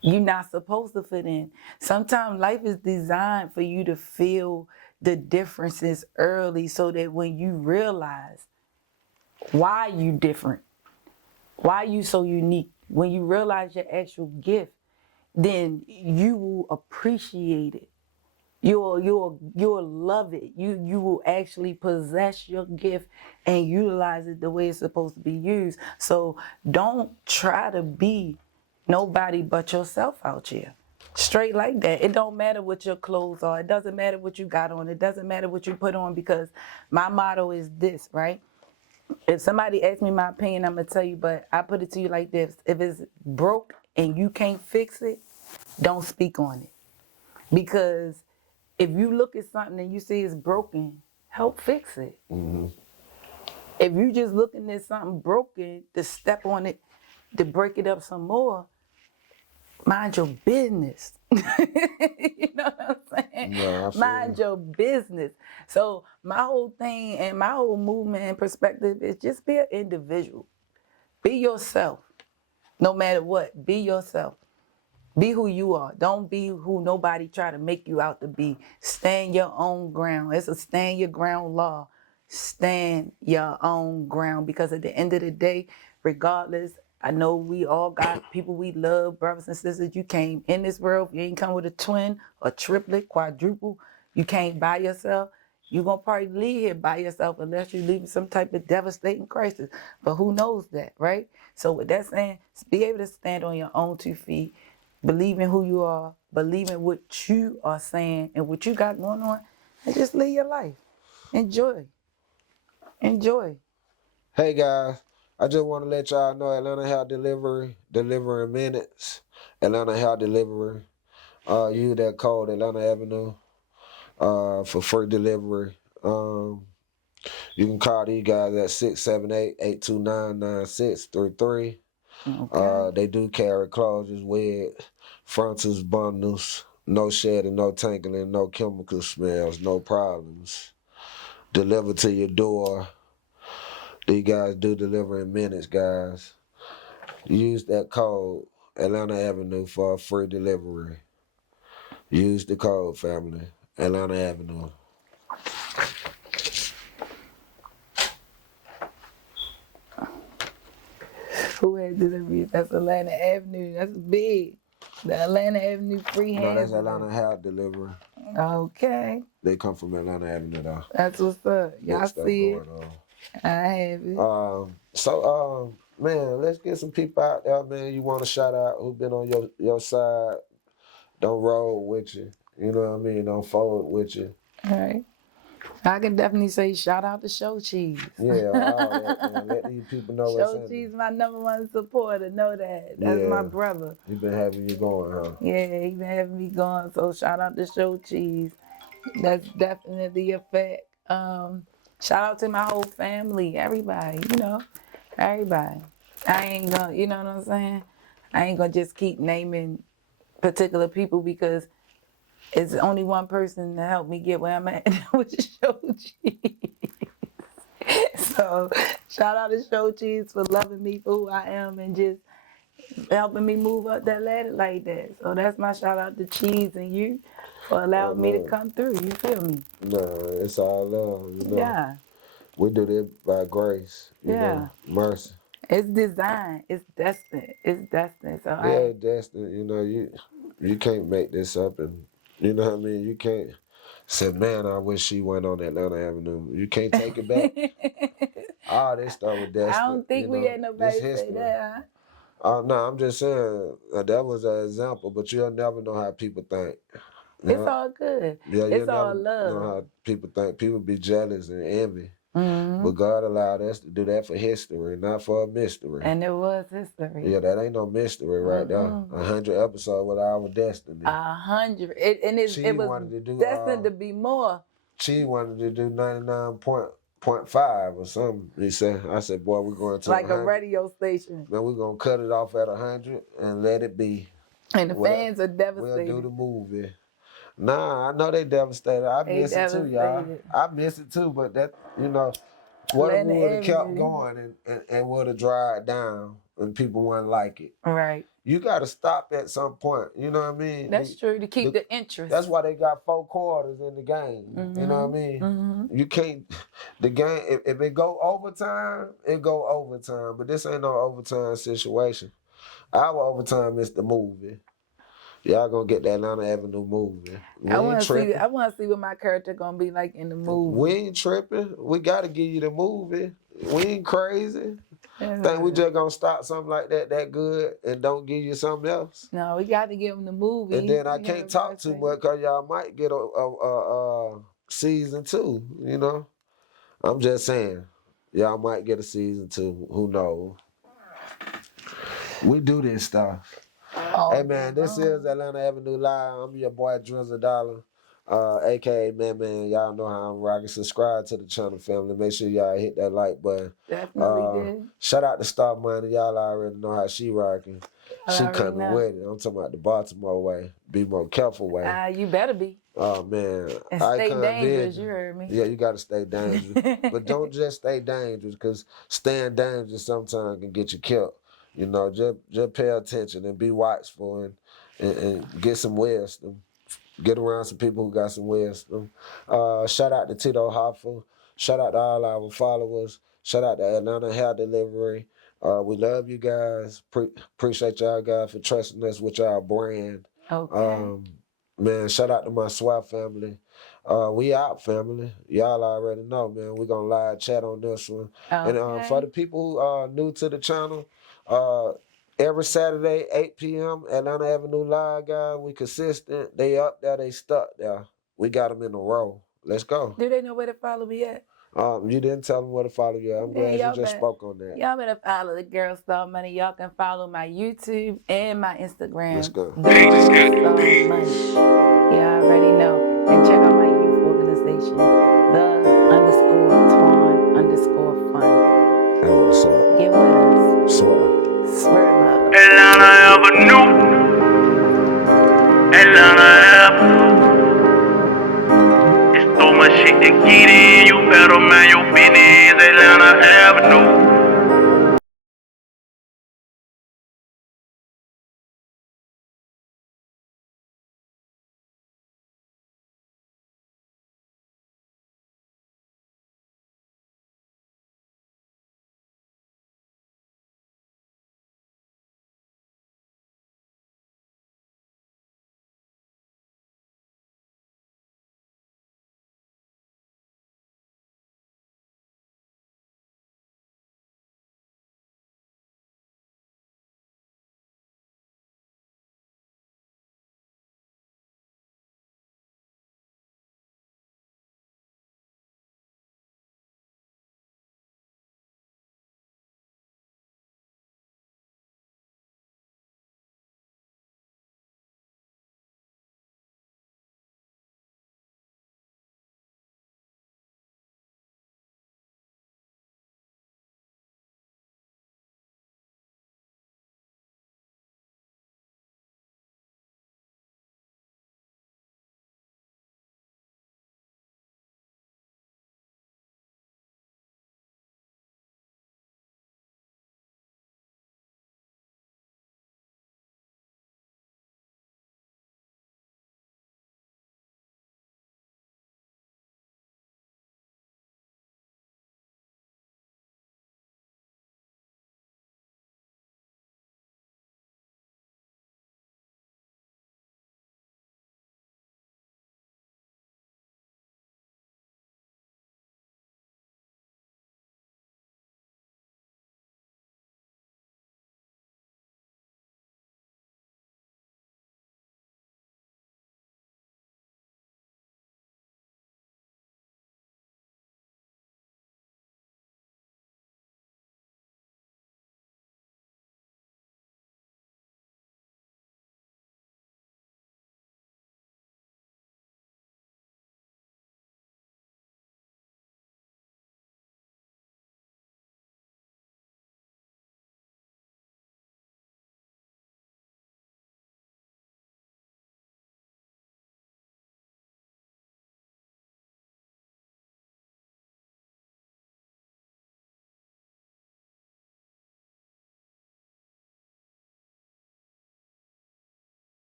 You're not supposed to fit in. Sometimes life is designed for you to feel the differences early, so that when you realize why you different, why you so unique, when you realize your actual gift, then you will appreciate it. You'll love it. You will actually possess your gift and utilize it the way it's supposed to be used. So don't try to be nobody but yourself out here. Straight like that. It don't matter what your clothes are. It doesn't matter what you got on. It doesn't matter what you put on, because my motto is this, right? If somebody asks me my opinion, I'm going to tell you, but I put it to you like this. If it's broke and you can't fix it, don't speak on it. Because if you look at something and you see it's broken, help fix it. Mm-hmm. If you just looking at something broken to step on it, to break it up some more, mind your business. You know what I'm saying? Yeah, Mind your business. So my whole thing and my whole movement and perspective is just be an individual. Be yourself. No matter what, be yourself. Be who you are. Don't be who nobody try to make you out to be. Stand your own ground. It's a stand your ground law. Stand your own ground, because at the end of the day, regardless, I know we all got people we love, brothers and sisters. You came in this world, you ain't come with a twin, a triplet, quadruple. You came by yourself. You're going to probably leave here by yourself unless you leave some type of devastating crisis. But who knows that, right? So with that saying, be able to stand on your own 2 feet, believe in who you are, believe in what you are saying and what you got going on, and just live your life. Enjoy. Enjoy. Hey guys, I just want to let y'all know Atlanta Hair Delivery, delivering minutes. Atlanta Hair Delivery. Use that code Atlanta Avenue for free delivery. You can call these guys at 678-829-9633. Okay. They do carry closures, wig, frontals, bundles, no shedding, no tangling, no chemical smells, no problems. Delivered to your door. These guys do deliver in minutes, guys. Use that code Atlanta Avenue for a free delivery. Use the code, family. Atlanta Avenue. Who had delivery? That's Atlanta Avenue. That's big. The Atlanta Avenue free No, hand. that's Atlanta Hair Delivery. Okay. They come from Atlanta Avenue, though. That's what's up. Y'all Good stuff see it. going on. I have it. Man, let's get some people out there, man. You want to shout out who been on your side? Don't roll with you. You know what I mean? Don't fold with you. All right. I can definitely say shout out to Show Cheese. Yeah, all that, man. Let these people know what's Show in Cheese, there. my #1 supporter. Know that. That's my Yeah. brother. He been having you going, huh? Yeah, he been having me going. So shout out to Show Cheese. That's definitely a fact. Shout out to my whole family, everybody, everybody. I ain't gonna, you know what I'm saying? I ain't gonna just keep naming particular people, because it's only one person to help me get where I'm at, which is Show Cheese. So shout out to Show Cheese for loving me for who I am and just helping me move up that ladder like that. So that's my shout out to Cheese and you for allowing me to come through. You feel me? No, it's all love, you know. Yeah. We do this by grace, you Yeah. know, mercy. It's designed. It's destined. It's destined. So Yeah, Destin, you know, you can't make this up, and you know what I mean? You can't say, man, I wish she went on Atlanta Avenue. You can't take it back. All this stuff with Destin. I don't think we had nobody say that. No, I'm just saying that was an example, but you'll never know how people think. It's all good. Yeah, It's you'll all never love. know how people think. People be jealous and envy. Mm-hmm. But God allowed us to do that for history, not for a mystery. And it was history. Yeah, that ain't no mystery right there. 100 episodes with our destiny. 100. It was wanted to do, destined to be more. She wanted to do 99.5 or something. He said, I said, boy, we're going to like 100. A radio station. Man, we're going to cut it off at 100 and let it be. And the fans are devastated. We'll do the movie. Nah, I know they devastated. I miss it too, y'all. I miss it too, but that, you know, what if we would have kept going and would have dried down and people wouldn't like it? Right. You got to stop at some point. You know what I mean? That's true, to keep the interest. That's why they got 4 quarters in the game. Mm-hmm. You know what I mean? Mm-hmm. You can't, the game, if it go overtime, it go overtime. But this ain't no overtime situation. Our overtime is the movie. Y'all gonna get that Atlanta Avenue movie. I want to see what my character gonna be like in the movie. We ain't tripping. We gotta give you the movie. We ain't crazy. Think we just gonna stop something like that good and don't give you something else? No, we got to give them the movie. And then I You know can't what talk I'm too saying? much because y'all might get a season 2, you know? I'm just saying. Y'all might get a season 2. Who knows? We do this stuff. Hey man, this is Atlanta Avenue Live. I'm your boy Drizzle Dollar, aka Man. Y'all know how I'm rocking. Subscribe to the channel, family. Make sure y'all hit that like button. Definitely did. Shout out to Star Money. Y'all already know how she rocking. She already coming know. with it. I'm talking about the Baltimore way. Be more careful way. You better be. Oh man, And stay Icon dangerous. Vision. You heard me. Yeah, you gotta stay dangerous, but don't just stay dangerous, because staying dangerous sometimes can get you killed. You know, just pay attention and be watchful and get some wisdom. Get around some people who got some wisdom. Shout out to Tito Hoffa. Shout out to all our followers. Shout out to Atlanta Hair Delivery. We love you guys. Appreciate y'all guys for trusting us with y'all brand. Okay. Man, shout out to my SWAT family. We out, family. Y'all already know, man. We're going to live chat on this one. Okay. And for the people who are new to the channel, every Saturday, 8 p.m., Atlanta Avenue Live, guys. We consistent. They up there. They stuck there. We got them in a row. Let's go. Do they know where to follow me at? You didn't tell them where to follow you. I'm glad you just spoke on that. Y'all better follow the Girl Star Money. Y'all can follow my YouTube and my Instagram. Let's go. Girl Star Money. Y'all already know. And check out my youth organization, _Twan_fun. Hey, what's up? Get with us. Swear love. Atlanta Avenue. Atlanta Avenue. It's so much shit to get in. You better mind your business. Atlanta Avenue.